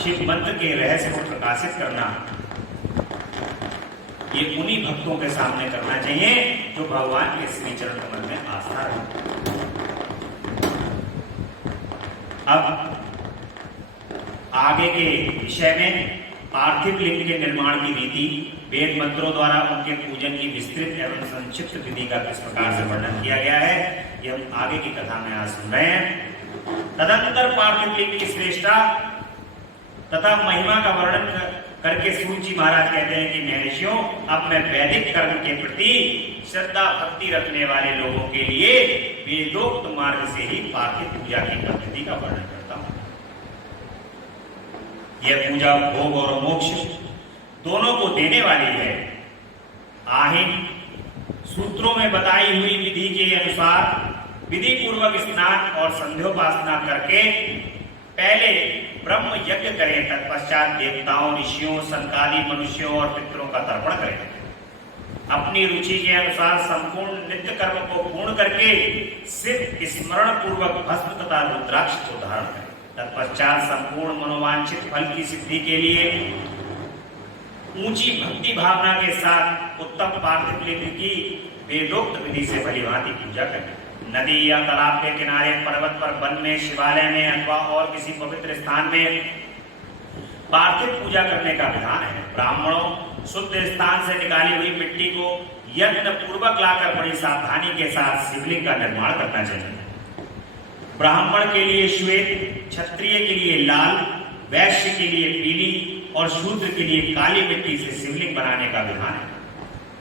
शिव मंत्र के रहस्य को प्रकाशित करना, ये उन्हीं भक्तों के सामने करना चाहिए जो भगवान के श्री चरण कमल में आस्था रखते। अब आगे के विषय में पार्थिव लिंग के निर्माण की रीति, वेद मंत्रों द्वारा उनके पूजन की विस्तृत एवं संक्षिप्त विधि का किस प्रकार से वर्णन किया गया है, यह हम आगे की कथा में आज सुन रहे हैं। तदनंतर पार्थिव लिंग की श्रेष्ठता तथा महिमा का वर्णन करके सूत जी महाराज कहते हैं कि महर्षियों, अब मैं वैदिक कर्म के प्रति श्रद्धा भक्ति रखने वाले लोगों के लिए वेदोक्त मार्ग से ही पार्थिव पूजा की पद्धति का वर्णन करता हूं। यह पूजा भोग और मोक्ष दोनों को देने वाली है। आहिन सूत्रों में बताई हुई विधि के अनुसार विधि पूर्वक स्नान और संध्योपासना करके पहले ब्रह्म यज्ञ करें, तत्पश्चात देवताओं, ऋषियों, संतादि मनुष्यों और पितरों का तर्पण करें। अपनी रुचि के अनुसार संपूर्ण नित्य कर्म को पूर्ण करके सिर्फ स्मरण पूर्वक भस्म तथा रुद्राक्ष को धारण करें। तत्पश्चात संपूर्ण मनोवांछित फल की सिद्धि के लिए ऊंची भक्ति भावना के साथ उत्तम पार्थिव लिंग की वेदोक्त विधि से भलीभांति पूजा करें। नदी या तालाब के किनारे, पर्वत पर, वन में, शिवालय में अथवा और किसी पवित्र स्थान में पार्थिव पूजा करने का विधान है। ब्राह्मणों शुद्ध स्थान से निकाली हुई मिट्टी को यत्न पूर्वक लाकर बड़ी सावधानी के साथ शिवलिंग का निर्माण करना चाहिए। ब्राह्मण के लिए श्वेत, क्षत्रिय के लिए लाल, वैश्य के लिए पीली और शूद्र के लिए काली मिट्टी से शिवलिंग बनाने का विधान है।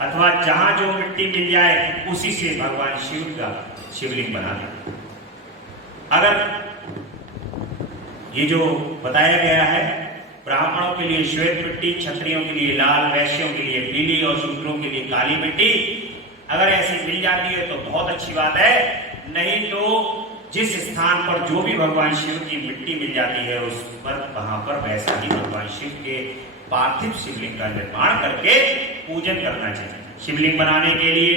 अथवा जहां जो मिट्टी मिल जाए उसी से भगवान शिव का शिवलिंग बना दें। अगर ये जो बताया गया है, ब्राह्मणों के लिए श्वेत मिट्टी, क्षत्रियों के लिए लाल, वैश्यों के लिए पीली और शूद्रों के लिए काली मिट्टी, अगर ऐसी मिल जाती है तो बहुत अच्छी बात है। नहीं तो जिस स्थान पर जो भी भगवान शिव की मिट्टी मिल जाती है उस पर वहां पर वैसा ही भगवान शिव के पार्थिव शिवलिंग का निर्माण करके पूजन करना चाहिए। शिवलिंग बनाने के लिए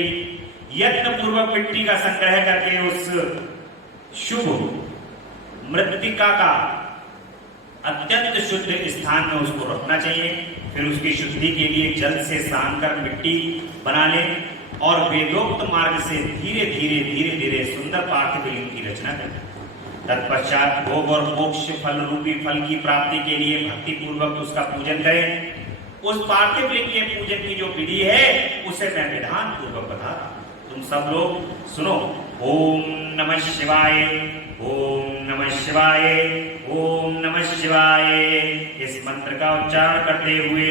यत्न पूर्वक मिट्टी का संग्रह करके उस शुभ मृत्तिका का अत्यंत शुद्ध स्थान में उसको रखना चाहिए। फिर उसकी शुद्धि के लिए जल से सान कर मिट्टी बना लें। और वेदोक्त मार्ग से धीरे धीरे सुंदर पार्थिव लिंग की रचना करें। तत्पश्चात भोग और मोक्ष फल रूपी फल की प्राप्ति के लिए भक्ति पूर्वक उसका पूजन करें। उस पार्थिव लिंग के पूजन की जो विधि है उसे मैं विधान पूर्वक बता रहा हूं, तुम सब लोग सुनो। ओम नमः शिवाय, ओम नमः शिवाय, ओम नमः शिवाय। इस मंत्र का उच्चारण करते हुए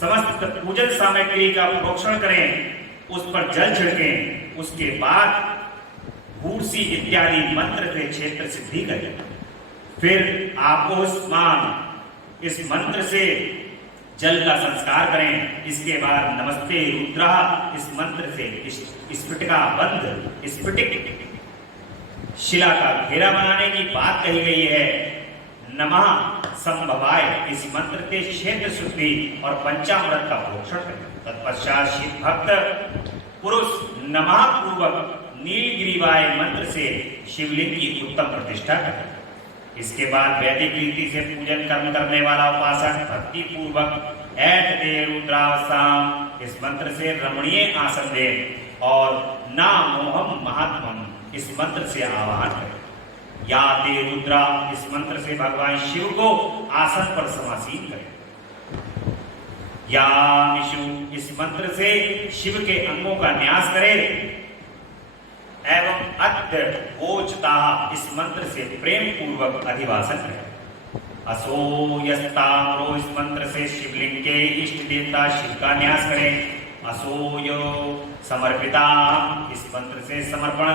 समस्त पूजन सामग्री का प्रोक्षण करें, उस पर जल छिड़कें। उसके बाद भूर्सी इत्यादि मंत्र से क्षेत्र सिद्धि करें। फिर आपको इस मंत्र से जल का संस्कार करें। इसके बाद नमस्ते रुद्रा इस मंत्र से स्फटिका बंध स्फटिक शिला का घेरा बनाने की बात कही गई है। नमः संभवाय इस मंत्र से क्षेत्र शुद्धि और पंचामृत का प्रोक्षण करें। तत्पश्चात शिव भक्त पुरुष नमः पूर्वक नीलगिरीवाय मंत्र से शिवलिंग की उत्तम प्रतिष्ठा करें। इसके बाद वैदिक रीति से पूजन कर्म करने वाला उपासक भक्ति पूर्वक ऐट दे रुद्रावसाम इस मंत्र से रमणीय आसन दे और ना मोहम महात्मम इस मंत्र से आवाहन करें। या दे रुद्रा इस मंत्र से भगवान शिव को आसन पर समासीन करें। या निशु इस मंत्र से शिव के अंगों का न्यास करें एवं अद्य ओचता इस मंत्र से प्रेम पूर्वक अधिवासन करें। असोयस्ताम्रो इस मंत्र से शिवलिंग के इष्ट देवता शिव का न्यास करें। असोयो समर्पिता इस मंत्र से समर्पण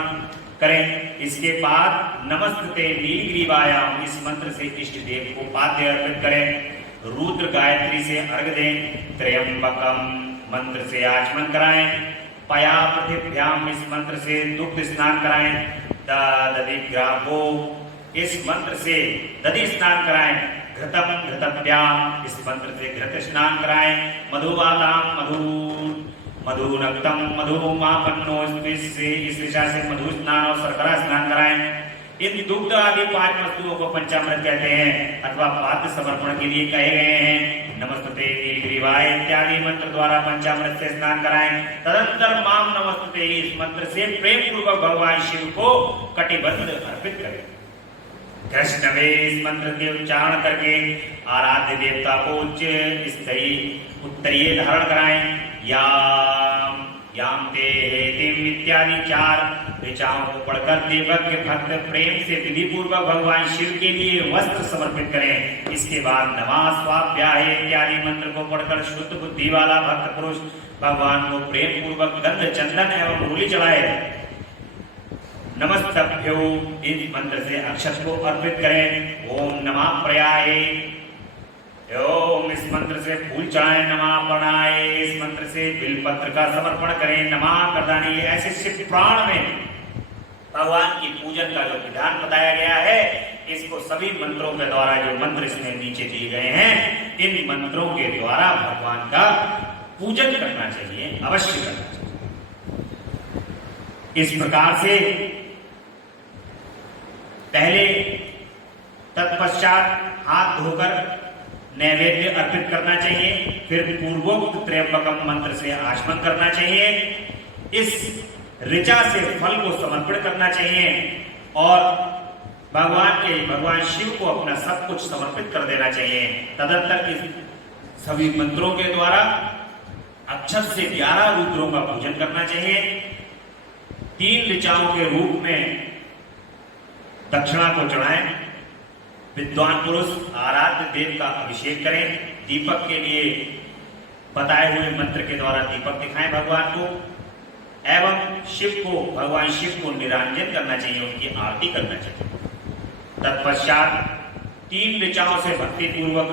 करें। इसके बाद नमस्ते नीलग्रीवायाम इस मंत्र से इष्ट देव को पाद्य अर्पित करें। रुद्र गायत्री से अर्घ दें। त्रयंबकम मंत्र से आचमन कराएं। पया पृथिव्याम इस मंत्र से दुग्ध स्नान कराएं। दधिग्राभो इस मंत्र से दधि स्नान कराएं। घृतम घृतव्याम इस मंत्र से घृत स्नान कराएं। मधुवाताम मधुनक्तम मधुमापन्नो इस दिशा से मधु स्नान और शर्करा स्नान कराएं। इन दुग्ध आदि 5 वस्तुओं को पंचामृत कहते हैं अथवा पाद्य समर्पण के लिए कहे गए हैं। नमस्ते नीलग्रीवाय इत्यादि मंत्र द्वारा पंचामृत से स्नान कराएं। तदंतर माम नमस्ते इस मंत्र से प्रेम पूर्वक भगवान शिव को कटिबद्ध अर्पित करें। कृष्णवे इस मंत्र के उच्चारण करके आराध्य देवता को उच्च उत्तरीय धारण कराएं। याम ते हेतिम इत्यादि 4 ऋचाओं को पढ़कर देवज्ञ भक्त प्रेम से विधि पूर्वक भगवान शिव के लिए वस्त्र समर्पित करें। इसके बाद नमः स्वाभ्याय इत्यादि मंत्र को पढ़कर शुद्ध बुद्धि वाला भक्त पुरुष भगवान को प्रेम पूर्वक गंध चंदन एवं मूली चढ़ाए। नमस्तभ्यो इस मंत्र से अक्षत को अर्पित करें। ओम नमः प्रयाय ओम इस मंत्र से फूल चढ़ाएं। नमः प्रणाय इस मंत्र से बिलपत्र का समर्पण करें। नमः करदानी ऐसे शिव प्राण में भगवान की पूजन का जो विधान बताया गया है इसको सभी मंत्रों के द्वारा जो मंत्र इसमें नीचे दिए गए हैं इन मंत्रों के द्वारा भगवान का पूजन करना चाहिए, अवश्य करना चाहिए। इस प्रकार से पहले तत्पश्चात हाथ धोकर नैवेद्य अर्पित करना चाहिए। फिर पूर्वोक्त त्रयंबकम मंत्र से आचमन करना चाहिए। इस ऋचा से फल को समर्पण करना चाहिए और भगवान शिव को अपना सब कुछ समर्पित कर देना चाहिए। तदंतर इस सभी मंत्रों के द्वारा अक्षर से 11 रुद्रों का पूजन करना चाहिए। 3 ऋचाओं के रूप में दक्षिणा को चढ़ाएं। विद्वान पुरुष आराध्य देव का अभिषेक करें। दीपक के लिए बताए हुए मंत्र के द्वारा दीपक दिखाएं भगवान को एवं भगवान शिव को निरंजन करना चाहिए, उनकी आरती करना चाहिए। तत्पश्चात 3 ऋचाओं से भक्ति पूर्वक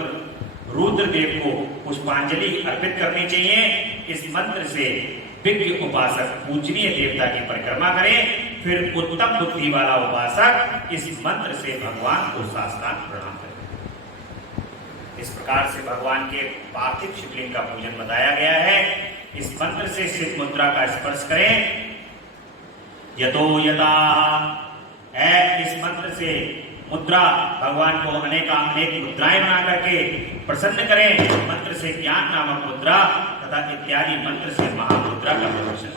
रुद्र देव को पुष्पांजलि अर्पित करनी चाहिए। इस मंत्र से विज्ञ उपासक पूजनीय देवता की परिक्रमा करें। फिर उत्तम बुद्धि वाला उपासक इस मंत्र से भगवान को साष्टांग प्रणाम करें। इस प्रकार से भगवान के पार्थिव शिवलिंग का पूजन बताया गया है। इस मंत्र से शिव मुद्रा का स्पर्श करें। यतो यथा इस मंत्र से मुद्रा भगवान को अनेक मुद्राएं बना करके प्रसन्न करें। मंत्र से ज्ञान नामक मुद्रा तथा इत्यादि मंत्र से महामुद्रा का प्रदर्शन।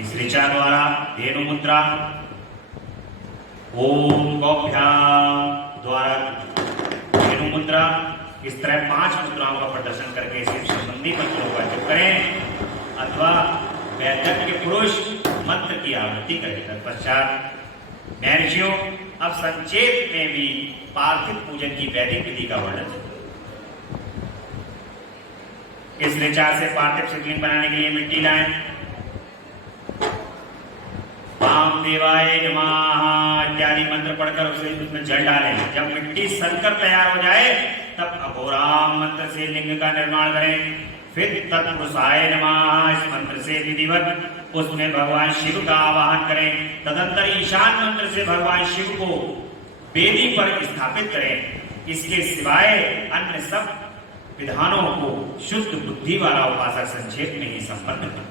इस ऋचा द्वारा धेनु मुद्रा, ओम गौभ्याम द्वारा धेनु मुद्रा, इस तरह 5 मुद्राओं का प्रदर्शन करके शिव संबंधी मंत्रों का जप करें अथवा वैदिक पुरुष मंत्र की आवृत्ति करें। तत्पश्चात महर्षियों अब संक्षेप में भी पार्थिव पूजन की वैदिक विधि का वर्णन। इस ऋचा से पार्थिव शिवलिंग बनाने के लिए मिट्टी लाएं। वामदेवाय नमः इत्यादि मंत्र पढ़कर उसमें जल डालें। जब मिट्टी सनकर तैयार हो जाए तब अघोराम मंत्र से लिंग का निर्माण करें। फिर तत्पुरुषाय नमः इस मंत्र से विधिवत उसमें भगवान शिव का आवाहन करें। तदंतर ईशान मंत्र से भगवान शिव को वेदी पर स्थापित करें। इसके सिवाय अन्य सब विधानों को शुद्ध बुद्धि वाला उपासक संक्षेप में ही संपन्न करें।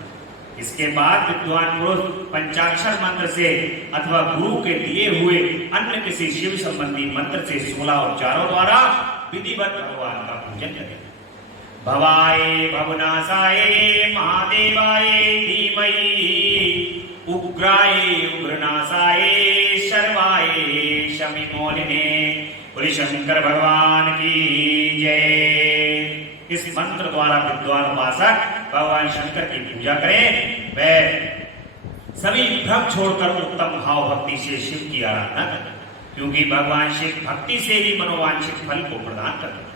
इसके बाद विद्वान पुरुष पंचाक्षर मंत्र से अथवा गुरु के दिए हुए अन्य किसी शिव संबंधी मंत्र से 16 उच्चारों द्वारा विधिवत भगवान का पूजन करें। भवाय भवनाशाय महादेवाय धीमहि उग्राय उग्रनाशाय शर्वाय शमिमौलिने बोले शंकर भगवान की जय। इस मंत्र द्वारा विद्वान उपासक भगवान शंकर की पूजा करें। वह सभी भ्रम छोड़कर उत्तम भाव भक्ति से शिव की आराधना करें, क्योंकि भगवान शिव भक्ति से ही मनोवांछित फल को प्रदान करते हैं।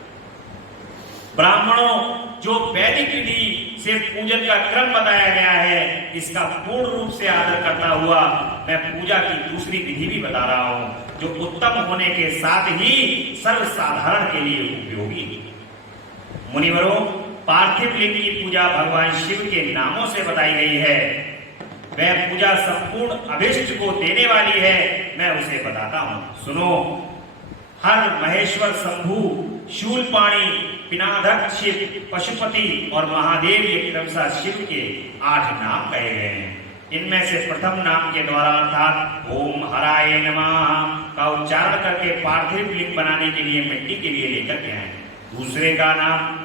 ब्राह्मणों, जो वैदिक विधि से पूजन का क्रम बताया गया है, इसका पूर्ण रूप से आदर करता हुआ मैं पूजा की दूसरी विधि भी बता रहा हूं, जो उत्तम होने के साथ ही सर्वसाधारण के लिए उपयोगी। मुनिवरों, पार्थिव लिंग की पूजा भगवान शिव के नामों से बताई गई है। वह पूजा संपूर्ण अभिष्ट को देने वाली है। मैं उसे बताता हूं, सुनो। हर, महेश्वर, शंभु, शूलपाणी, पिनाधक शिव, पशुपति और महादेव ये क्रमशः शिव के 8 नाम कहे गए हैं। इनमें से प्रथम नाम के द्वारा अर्थात ओम हराय नमः का उच्चारण करके पार्थिव लिंग बनाने के लिए मिट्टी के लिए लेकर के आए। दूसरे का नाम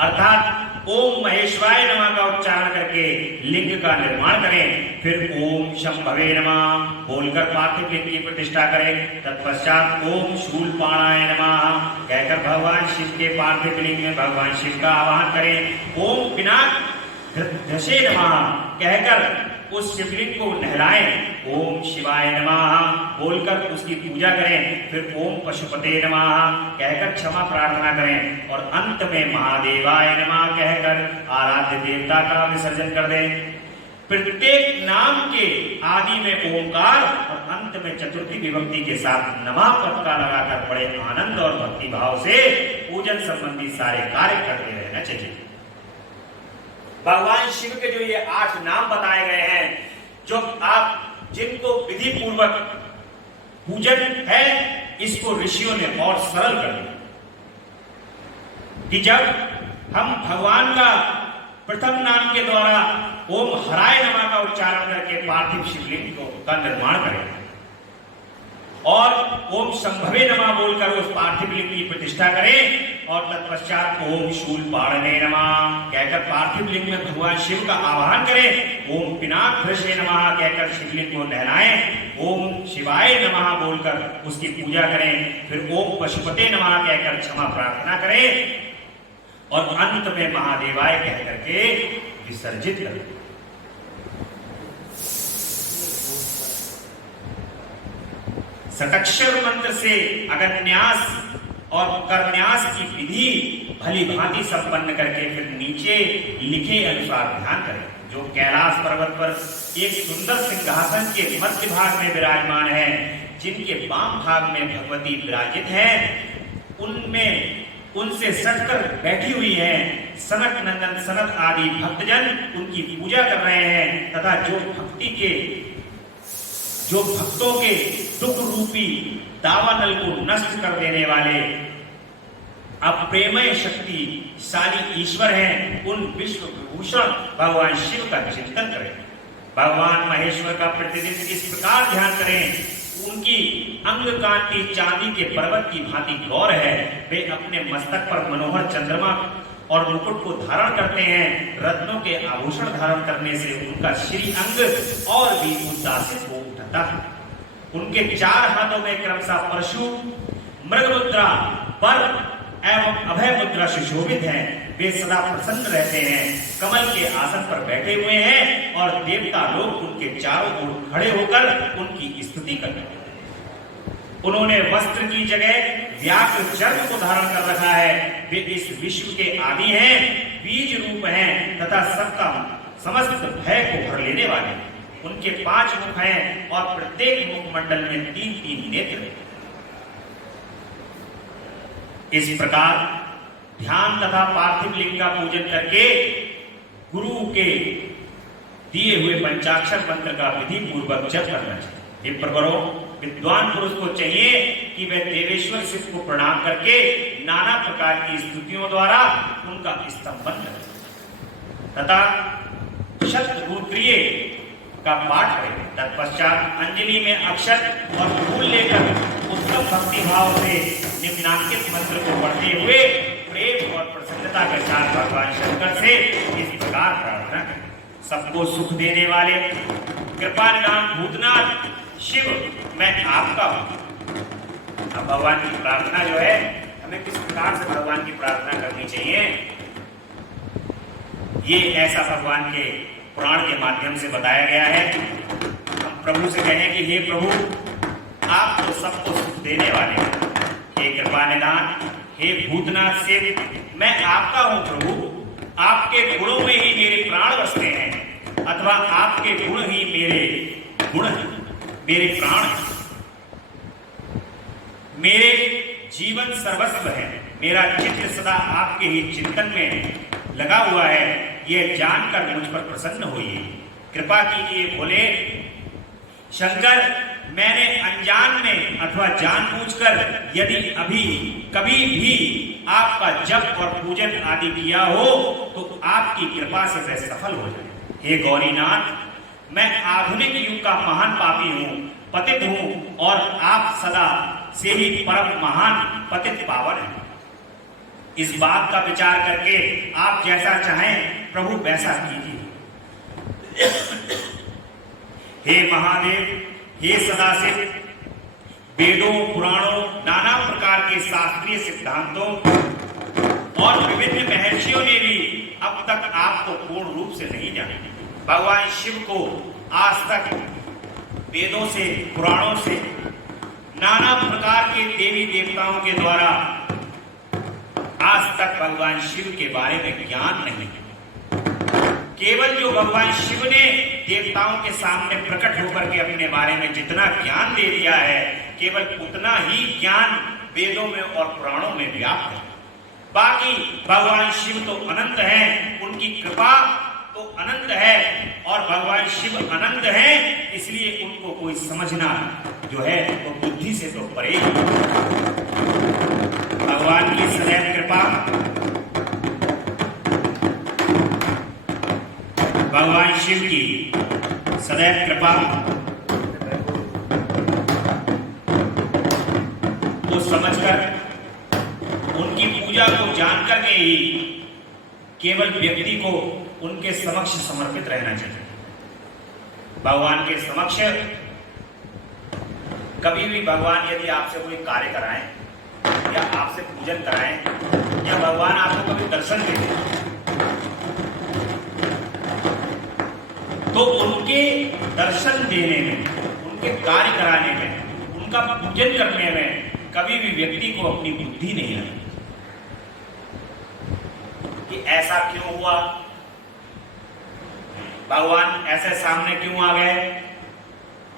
अर्थात ओम महेश्वराय नमः का उच्चारण करके लिंग का निर्माण करें। फिर ओम शंभवे नमः बोलकर पार्थिव लिंग की प्रतिष्ठा करें। तत्पश्चात ओम शूलपाणाय नमः कहकर भगवान शिव के पार्थिव लिंग में भगवान शिव का आवाहन करें। ओम पिनाकधसे नमः कहकर उस शिवलिंग को नहलाएं। ओम शिवाय नमः बोलकर उसकी पूजा करें। फिर ओम पशुपते नमः कहकर क्षमा प्रार्थना करें और अंत में महादेवाय नमः कहकर आराध्य देवता का विसर्जन कर दें। प्रत्येक नाम के आदि में ओंकार और अंत में चतुर्थी विभक्ति के साथ नमः पद का लगाकर बड़े आनंद और भक्ति भाव से पूजन संबंधी सारे कार्य करते रहना चाहिए। भगवान शिव के जो ये 8 नाम बताए गए हैं, जो आप जिनको विधि पूर्वक पूजन है, इसको ऋषियों ने और सरल कर दिया कि जब हम भगवान का प्रथम नाम के द्वारा ओम हराय नमः का उच्चारण करके पार्थिव शिवलिंग का निर्माण करें और ओम शंभवे नमः बोलकर उस पार्थिव लिंग की प्रतिष्ठा करें और तत्पश्चात ओम शूलपाणने नमः कहकर पार्थिव लिंग में भगवान शिव का आवाहन करें। ओम पिनाकधसे नमः कहकर शिवलिंग को नहलाएं। ओम शिवाय नमः बोलकर उसकी पूजा करें। फिर ओम पशुपते नमः कहकर क्षमा प्रार्थना करें और अंत में महादेवाय कहकर के विसर्जित करें। षटक्षर मंत्र से अगन्यास और करन्यास की विधि भली भांति संपन्न करके फिर नीचे लिखे अनुसार ध्यान करें। जो कैलाश पर्वत पर एक सुंदर सिंहासन के मध्य भाग में विराजमान है, जिनके वाम भाग में भगवती विराजित है, उनमें उनसे सटकर बैठी हुई हैं सनक नंदन सनत आदि भक्तजन उनकी पूजा कर रहे हैं तथा जो भक्तों के दुख रूपी दावानल को नष्ट कर देने वाले अप्रेमय शक्तिशाली ईश्वर हैं, उन विश्व विभूषण भगवान शिव का चिंतन करें। भगवान महेश्वर का प्रतिदिन इस प्रकार ध्यान करें। उनकी अंग कांति चांदी के पर्वत की भांति गौर है। वे अपने मस्तक पर मनोहर चंद्रमा और मुकुट को धारण करते हैं। रत्नों के आभूषण धारण करने से उनका श्री अंग और भी उद्दासित हो उठता है। उनके 4 हाथों में क्रमशः परशु, मृग मुद्रा, पर एवं अभय मुद्रा सुशोभित है। वे सदा प्रसन्न रहते हैं, कमल के आसन पर बैठे हुए हैं और देवता लोग उनके चारों ओर खड़े होकर उनकी स्तुति करते हैं। उन्होंने वस्त्र की जगह व्याघ्र चर्म को धारण कर रखा है। वे इस विश्व के आदि हैं, बीज रूप हैं तथा सबका समस्त भय को भर लेने वाले हैं। उनके 5 मुख हैं और प्रत्येक मुखमंडल में 3-3 नेत्र हैं। इस प्रकार ध्यान तथा पार्थिव लिंग का पूजन करके गुरु के दिए हुए पंचाक्षर मंत्र का विधि पूर्वक जप करना चाहिए। हे प्रवरों, विद्वान पुरुष को चाहिए कि वह देवेश्वर शिव को प्रणाम करके नाना प्रकार की स्तुतियों द्वारा उनका स्तंभन करे तथा शतरूद्रीय का पाठ करें। तत्पश्चात अंजलि में अक्षत और फूल लेकर उत्तम भक्ति भाव से निम्नांकित मंत्र को पढ़ते हुए प्रेम और प्रसन्नता के साथ भगवान शंकर से इस प्रकार प्रार्थना करें। सबको सुख देने वाले कृपा निधान भूतनाथ शिव, मैं आपका हूं। अब भगवान की प्रार्थना जो है, हमें किस प्रकार से भगवान की प्रार्थना करनी चाहिए, ये ऐसा भगवान के पुराण के माध्यम से बताया गया है। हम प्रभु से कहें कि हे प्रभु, आप तो सबको सुख देने वाले हैं। हे कृपा निधान, हे भूतनाथ शिव, मैं आपका हूं प्रभु। आपके गुणों में ही मेरे प्राण बसते हैं, अथवा आपके गुण ही मेरे गुण हैं, मेरे प्राण हैं। मेरे जीवन सर्वस्व है। मेरा चित्त सदा आपके ही चिंतन में लगा हुआ है। यह जानकर मुझ पर प्रसन्न होइए। कृपा कीजिए भोले शंकर, मैंने अनजान में अथवा जानबूझकर यदि अभी कभी भी आपका जप और पूजन आदि किया हो तो आपकी कृपा से वह सफल हो जाए। हे गौरीनाथ, मैं आधुनिक युग का महान पापी हूँ, पतित हूँ और आप सदा से ही परम महान पतित पावन हैं। इस बात का विचार करके आप जैसा चाहें प्रभु वैसा कीजिए। हे महादेव, हे सदाशिव, वेदों, पुराणों, नाना प्रकार के शास्त्रीय सिद्धांतों और विभिन्न महर्षियों ने भी अब तक आपको पूर्ण रूप से नहीं जाना। भगवान शिव को आज तक वेदों से, पुराणों से, नाना प्रकार के देवी देवताओं के द्वारा आज तक भगवान शिव के बारे में ज्ञान नहीं है। केवल जो भगवान शिव ने देवताओं के सामने प्रकट होकर के अपने बारे में जितना ज्ञान दे दिया है, केवल उतना ही ज्ञान वेदों में और पुराणों में व्याप्त है। बाकी भगवान शिव तो अनंत हैं, उनकी कृपा तो अनंत है और भगवान शिव अनंत हैं, इसलिए उनको कोई समझना जो है वो बुद्धि से तो परे। भगवान की सदैव कृपा, भगवान शिव की सदैव कृपा को समझकर, उनकी पूजा को जानकर के ही केवल व्यक्ति को उनके समक्ष समर्पित रहना चाहिए। भगवान के समक्ष कभी भी भगवान यदि आपसे कोई कार्य कराएं या आपसे पूजन कराएं या भगवान आपको कभी दर्शन देते तो उनके दर्शन देने में, उनके कार्य कराने में, उनका पूजन करने में कभी भी व्यक्ति को अपनी बुद्धि नहीं लगती कि ऐसा क्यों हुआ, भगवान ऐसे सामने क्यों आ गए,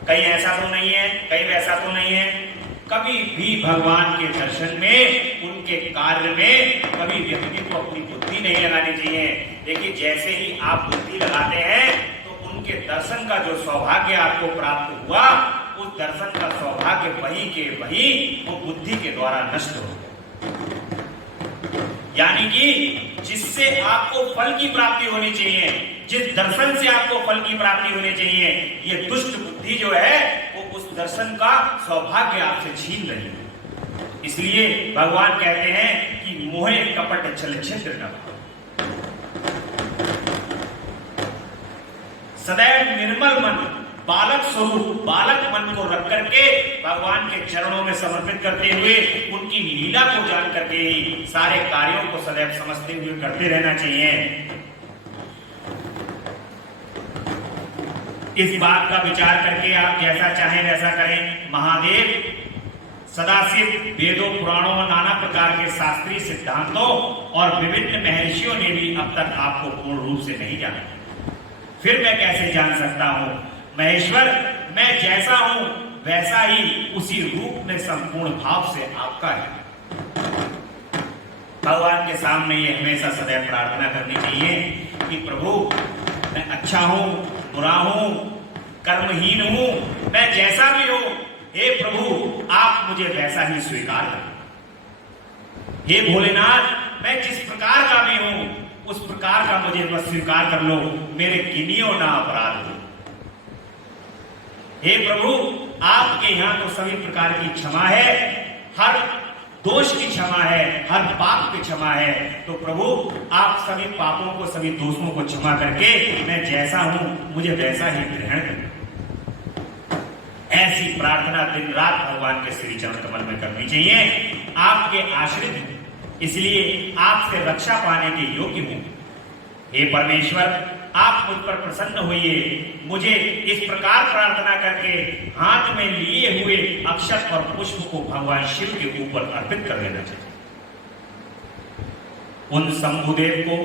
कहीं ऐसा तो नहीं है, कहीं वैसा तो नहीं है। कभी भी भगवान के दर्शन में, उनके कार्य में कभी व्यक्ति को अपनी बुद्धि नहीं लगानी चाहिए। देखिए, जैसे ही आप बुद्धि लगाते हैं तो उनके दर्शन का जो सौभाग्य आपको प्राप्त हुआ, उस दर्शन का सौभाग्य वही के वही वो बुद्धि के द्वारा नष्ट हो गया। यानी कि जिससे आपको फल की प्राप्ति होनी चाहिए, जिस दर्शन से आपको फल की प्राप्ति होनी चाहिए, ये दुष्ट बुद्धि जो है वो उस दर्शन का सौभाग्य आपसे छीन रही है। इसलिए भगवान कहते हैं कि मोहे कपट छल छिद्र न भाव। सदैव निर्मल मन, बालक स्वरूप, बालक मन को रख करके भगवान के चरणों में समर्पित करते हुए उनकी लीला को जान करके ही सारे कार्यों को सदैव समझते हुए करते रहना चाहिए। इस बात का विचार करके आप जैसा चाहें वैसा करें। महादेव सदाशिव वेदों, पुराणों और नाना प्रकार के शास्त्रीय सिद्धांतों और विभिन्न महर्षियों ने भी अब तक आपको पूर्ण रूप से नहीं जाना। फिर मैं कैसे जान सकता हूं? महेश्वर, मैं जैसा हूं वैसा ही उसी रूप में संपूर्ण भाव से आपका है। भगवान के सामने ये हमेशा सदैव प्रार्थना करनी चाहिए कि प्रभु, मैं अच्छा हूं, बुरा हूं, कर्महीन हूं, मैं जैसा भी हूं, हे प्रभु आप मुझे वैसा ही स्वीकार करो। हे भोलेनाथ, मैं जिस प्रकार का भी हूं उस प्रकार का मुझे बस स्वीकार कर लो, मेरे गिनियो ना अपराध हो। हे प्रभु, आपके यहां तो सभी प्रकार की क्षमा है, हर दोष की क्षमा है, हर पाप की क्षमा है। तो प्रभु आप सभी पापों को, सभी दोषों को क्षमा करके मैं जैसा हूं मुझे वैसा ही ग्रहण करें। ऐसी प्रार्थना दिन रात भगवान के श्री चरण कमल में करनी चाहिए। आपके आश्रित हूं, इसलिए आपसे रक्षा पाने के योग्य हूं। हे परमेश्वर, आप मुझ पर प्रसन्न होइए। मुझे इस प्रकार प्रार्थना करके हाथ में लिए हुए अक्षत और पुष्प को भगवान शिव के ऊपर अर्पित कर देना चाहिए। उन शंभुदेव को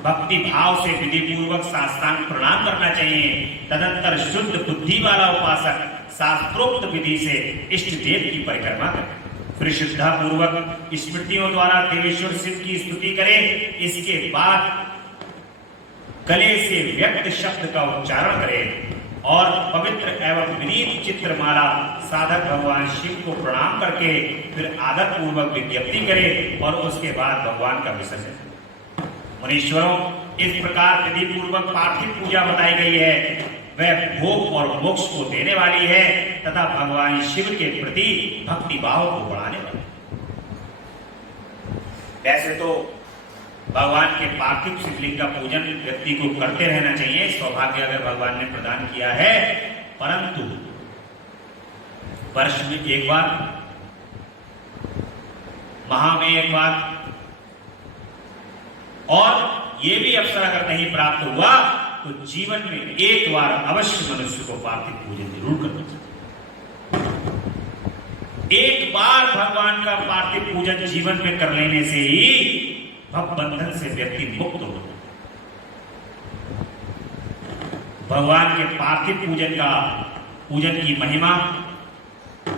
भक्ति भाव से विधि पूर्वक साष्टांग प्रणाम करना चाहिए। तदंतर शुद्ध बुद्धि वाला उपासक शास्त्रोक्त विधि से इष्ट देव की परिक्रमा करें। फिर श्रद्धा पूर्वक स्मृतियों द्वारा देवेश्वर शिव की स्तुति करें। इसके बाद गले से व्यक्त शब्द का उच्चारण करें और पवित्र एवं विनीत चित्रमाला साधक भगवान शिव को प्रणाम करके फिर आदर पूर्वक विज्ञप्ति करें और उसके बाद भगवान का विसर्जन। मुनीश्वरों, इस प्रकार विधि पूर्वक पार्थिव पूजा बताई गई है, वह भोग और मोक्ष को देने वाली है तथा भगवान शिव के प्रति भक्ति भाव को बढ़ाने वाली। वैसे तो भगवान के पार्थिव शिवलिंग का पूजन व्यक्ति को करते रहना चाहिए, सौभाग्य अगर भगवान ने प्रदान किया है, परंतु वर्ष में एक बार, माह में एक बार, और ये भी अवसर अगर नहीं प्राप्त हुआ तो जीवन में एक बार अवश्य मनुष्य को पार्थिव पूजन जरूर करना चाहिए। एक बार भगवान का पार्थिव पूजन जीवन में कर लेने से ही भवबंधन से व्यक्ति मुक्त होता है। भगवान के पार्थिव पूजन की महिमा,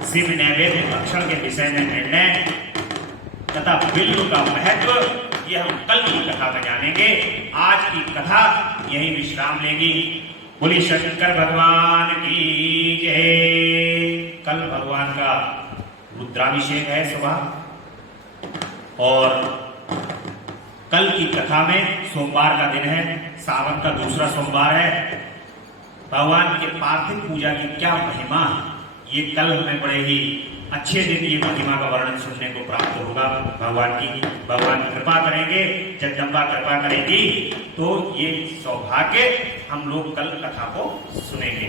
शिव नैवेद्य भक्षण के विषय में निर्णय तथा बिल्व का महत्व, ये हम कल की कथा में जानेंगे। आज की कथा यही विश्राम लेगी। बोली शंकर भगवान की जय। कल भगवान का रुद्राभिषेक है सुबह, और कल की कथा में सोमवार का दिन है, सावन का दूसरा सोमवार है। भगवान के पार्थिव पूजा की क्या महिमा है, ये कल हमें बड़े ही अच्छे दिन ये महिमा का वर्णन सुनने को प्राप्त होगा। भगवान कृपा करेंगे, जगदम्बा कृपा करेंगी, तो ये सौभाग्य हम लोग कल कथा को सुनेंगे।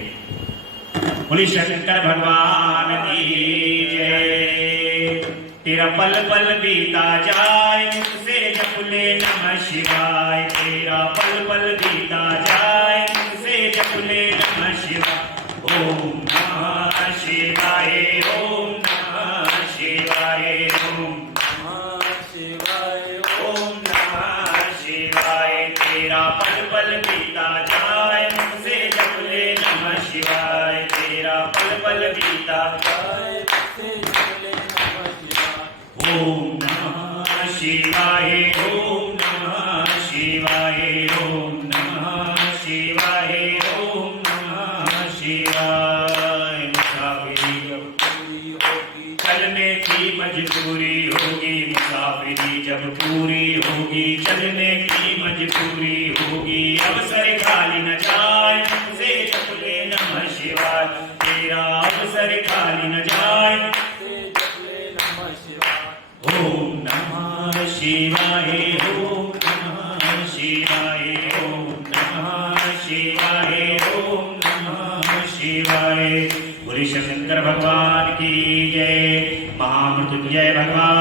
बोली शंकर भगवान की जय। तेरा पल पल बीता जाए मुझसे जप ले नमः शिवाय। तेरा पल पल बीता जाए मुझसे जप ले नमः शिवाय। ओम नमः शिवाय, ओम नमः शिवाय, ओम नमः शिवाय, ओम नमः शिवाय। तेरा पल पल बीता जाए मुझसे जप ले नमः शिवाय। तेरा पल पल बीता जाए मुझसे जप ले नमः शिवाय। ओम नमः शिवाय, ओम नमः शिवाय, ओम नमः शिवाय, ओम नमः शिवाय। चलने की मजबूरी होगी, मुसाफिरी जब पूरी होगी, चलने की मजबूरी होगी, अवसर खाली न जाए मुझसे जप ले नमः शिवाय। तेरा अवसर शिवाय ओम नमः शिवाय ओम नमः शिवाय ओम नमः शिवाय। बोले शंकर भगवान की जय, महामृत्युंजय भगवान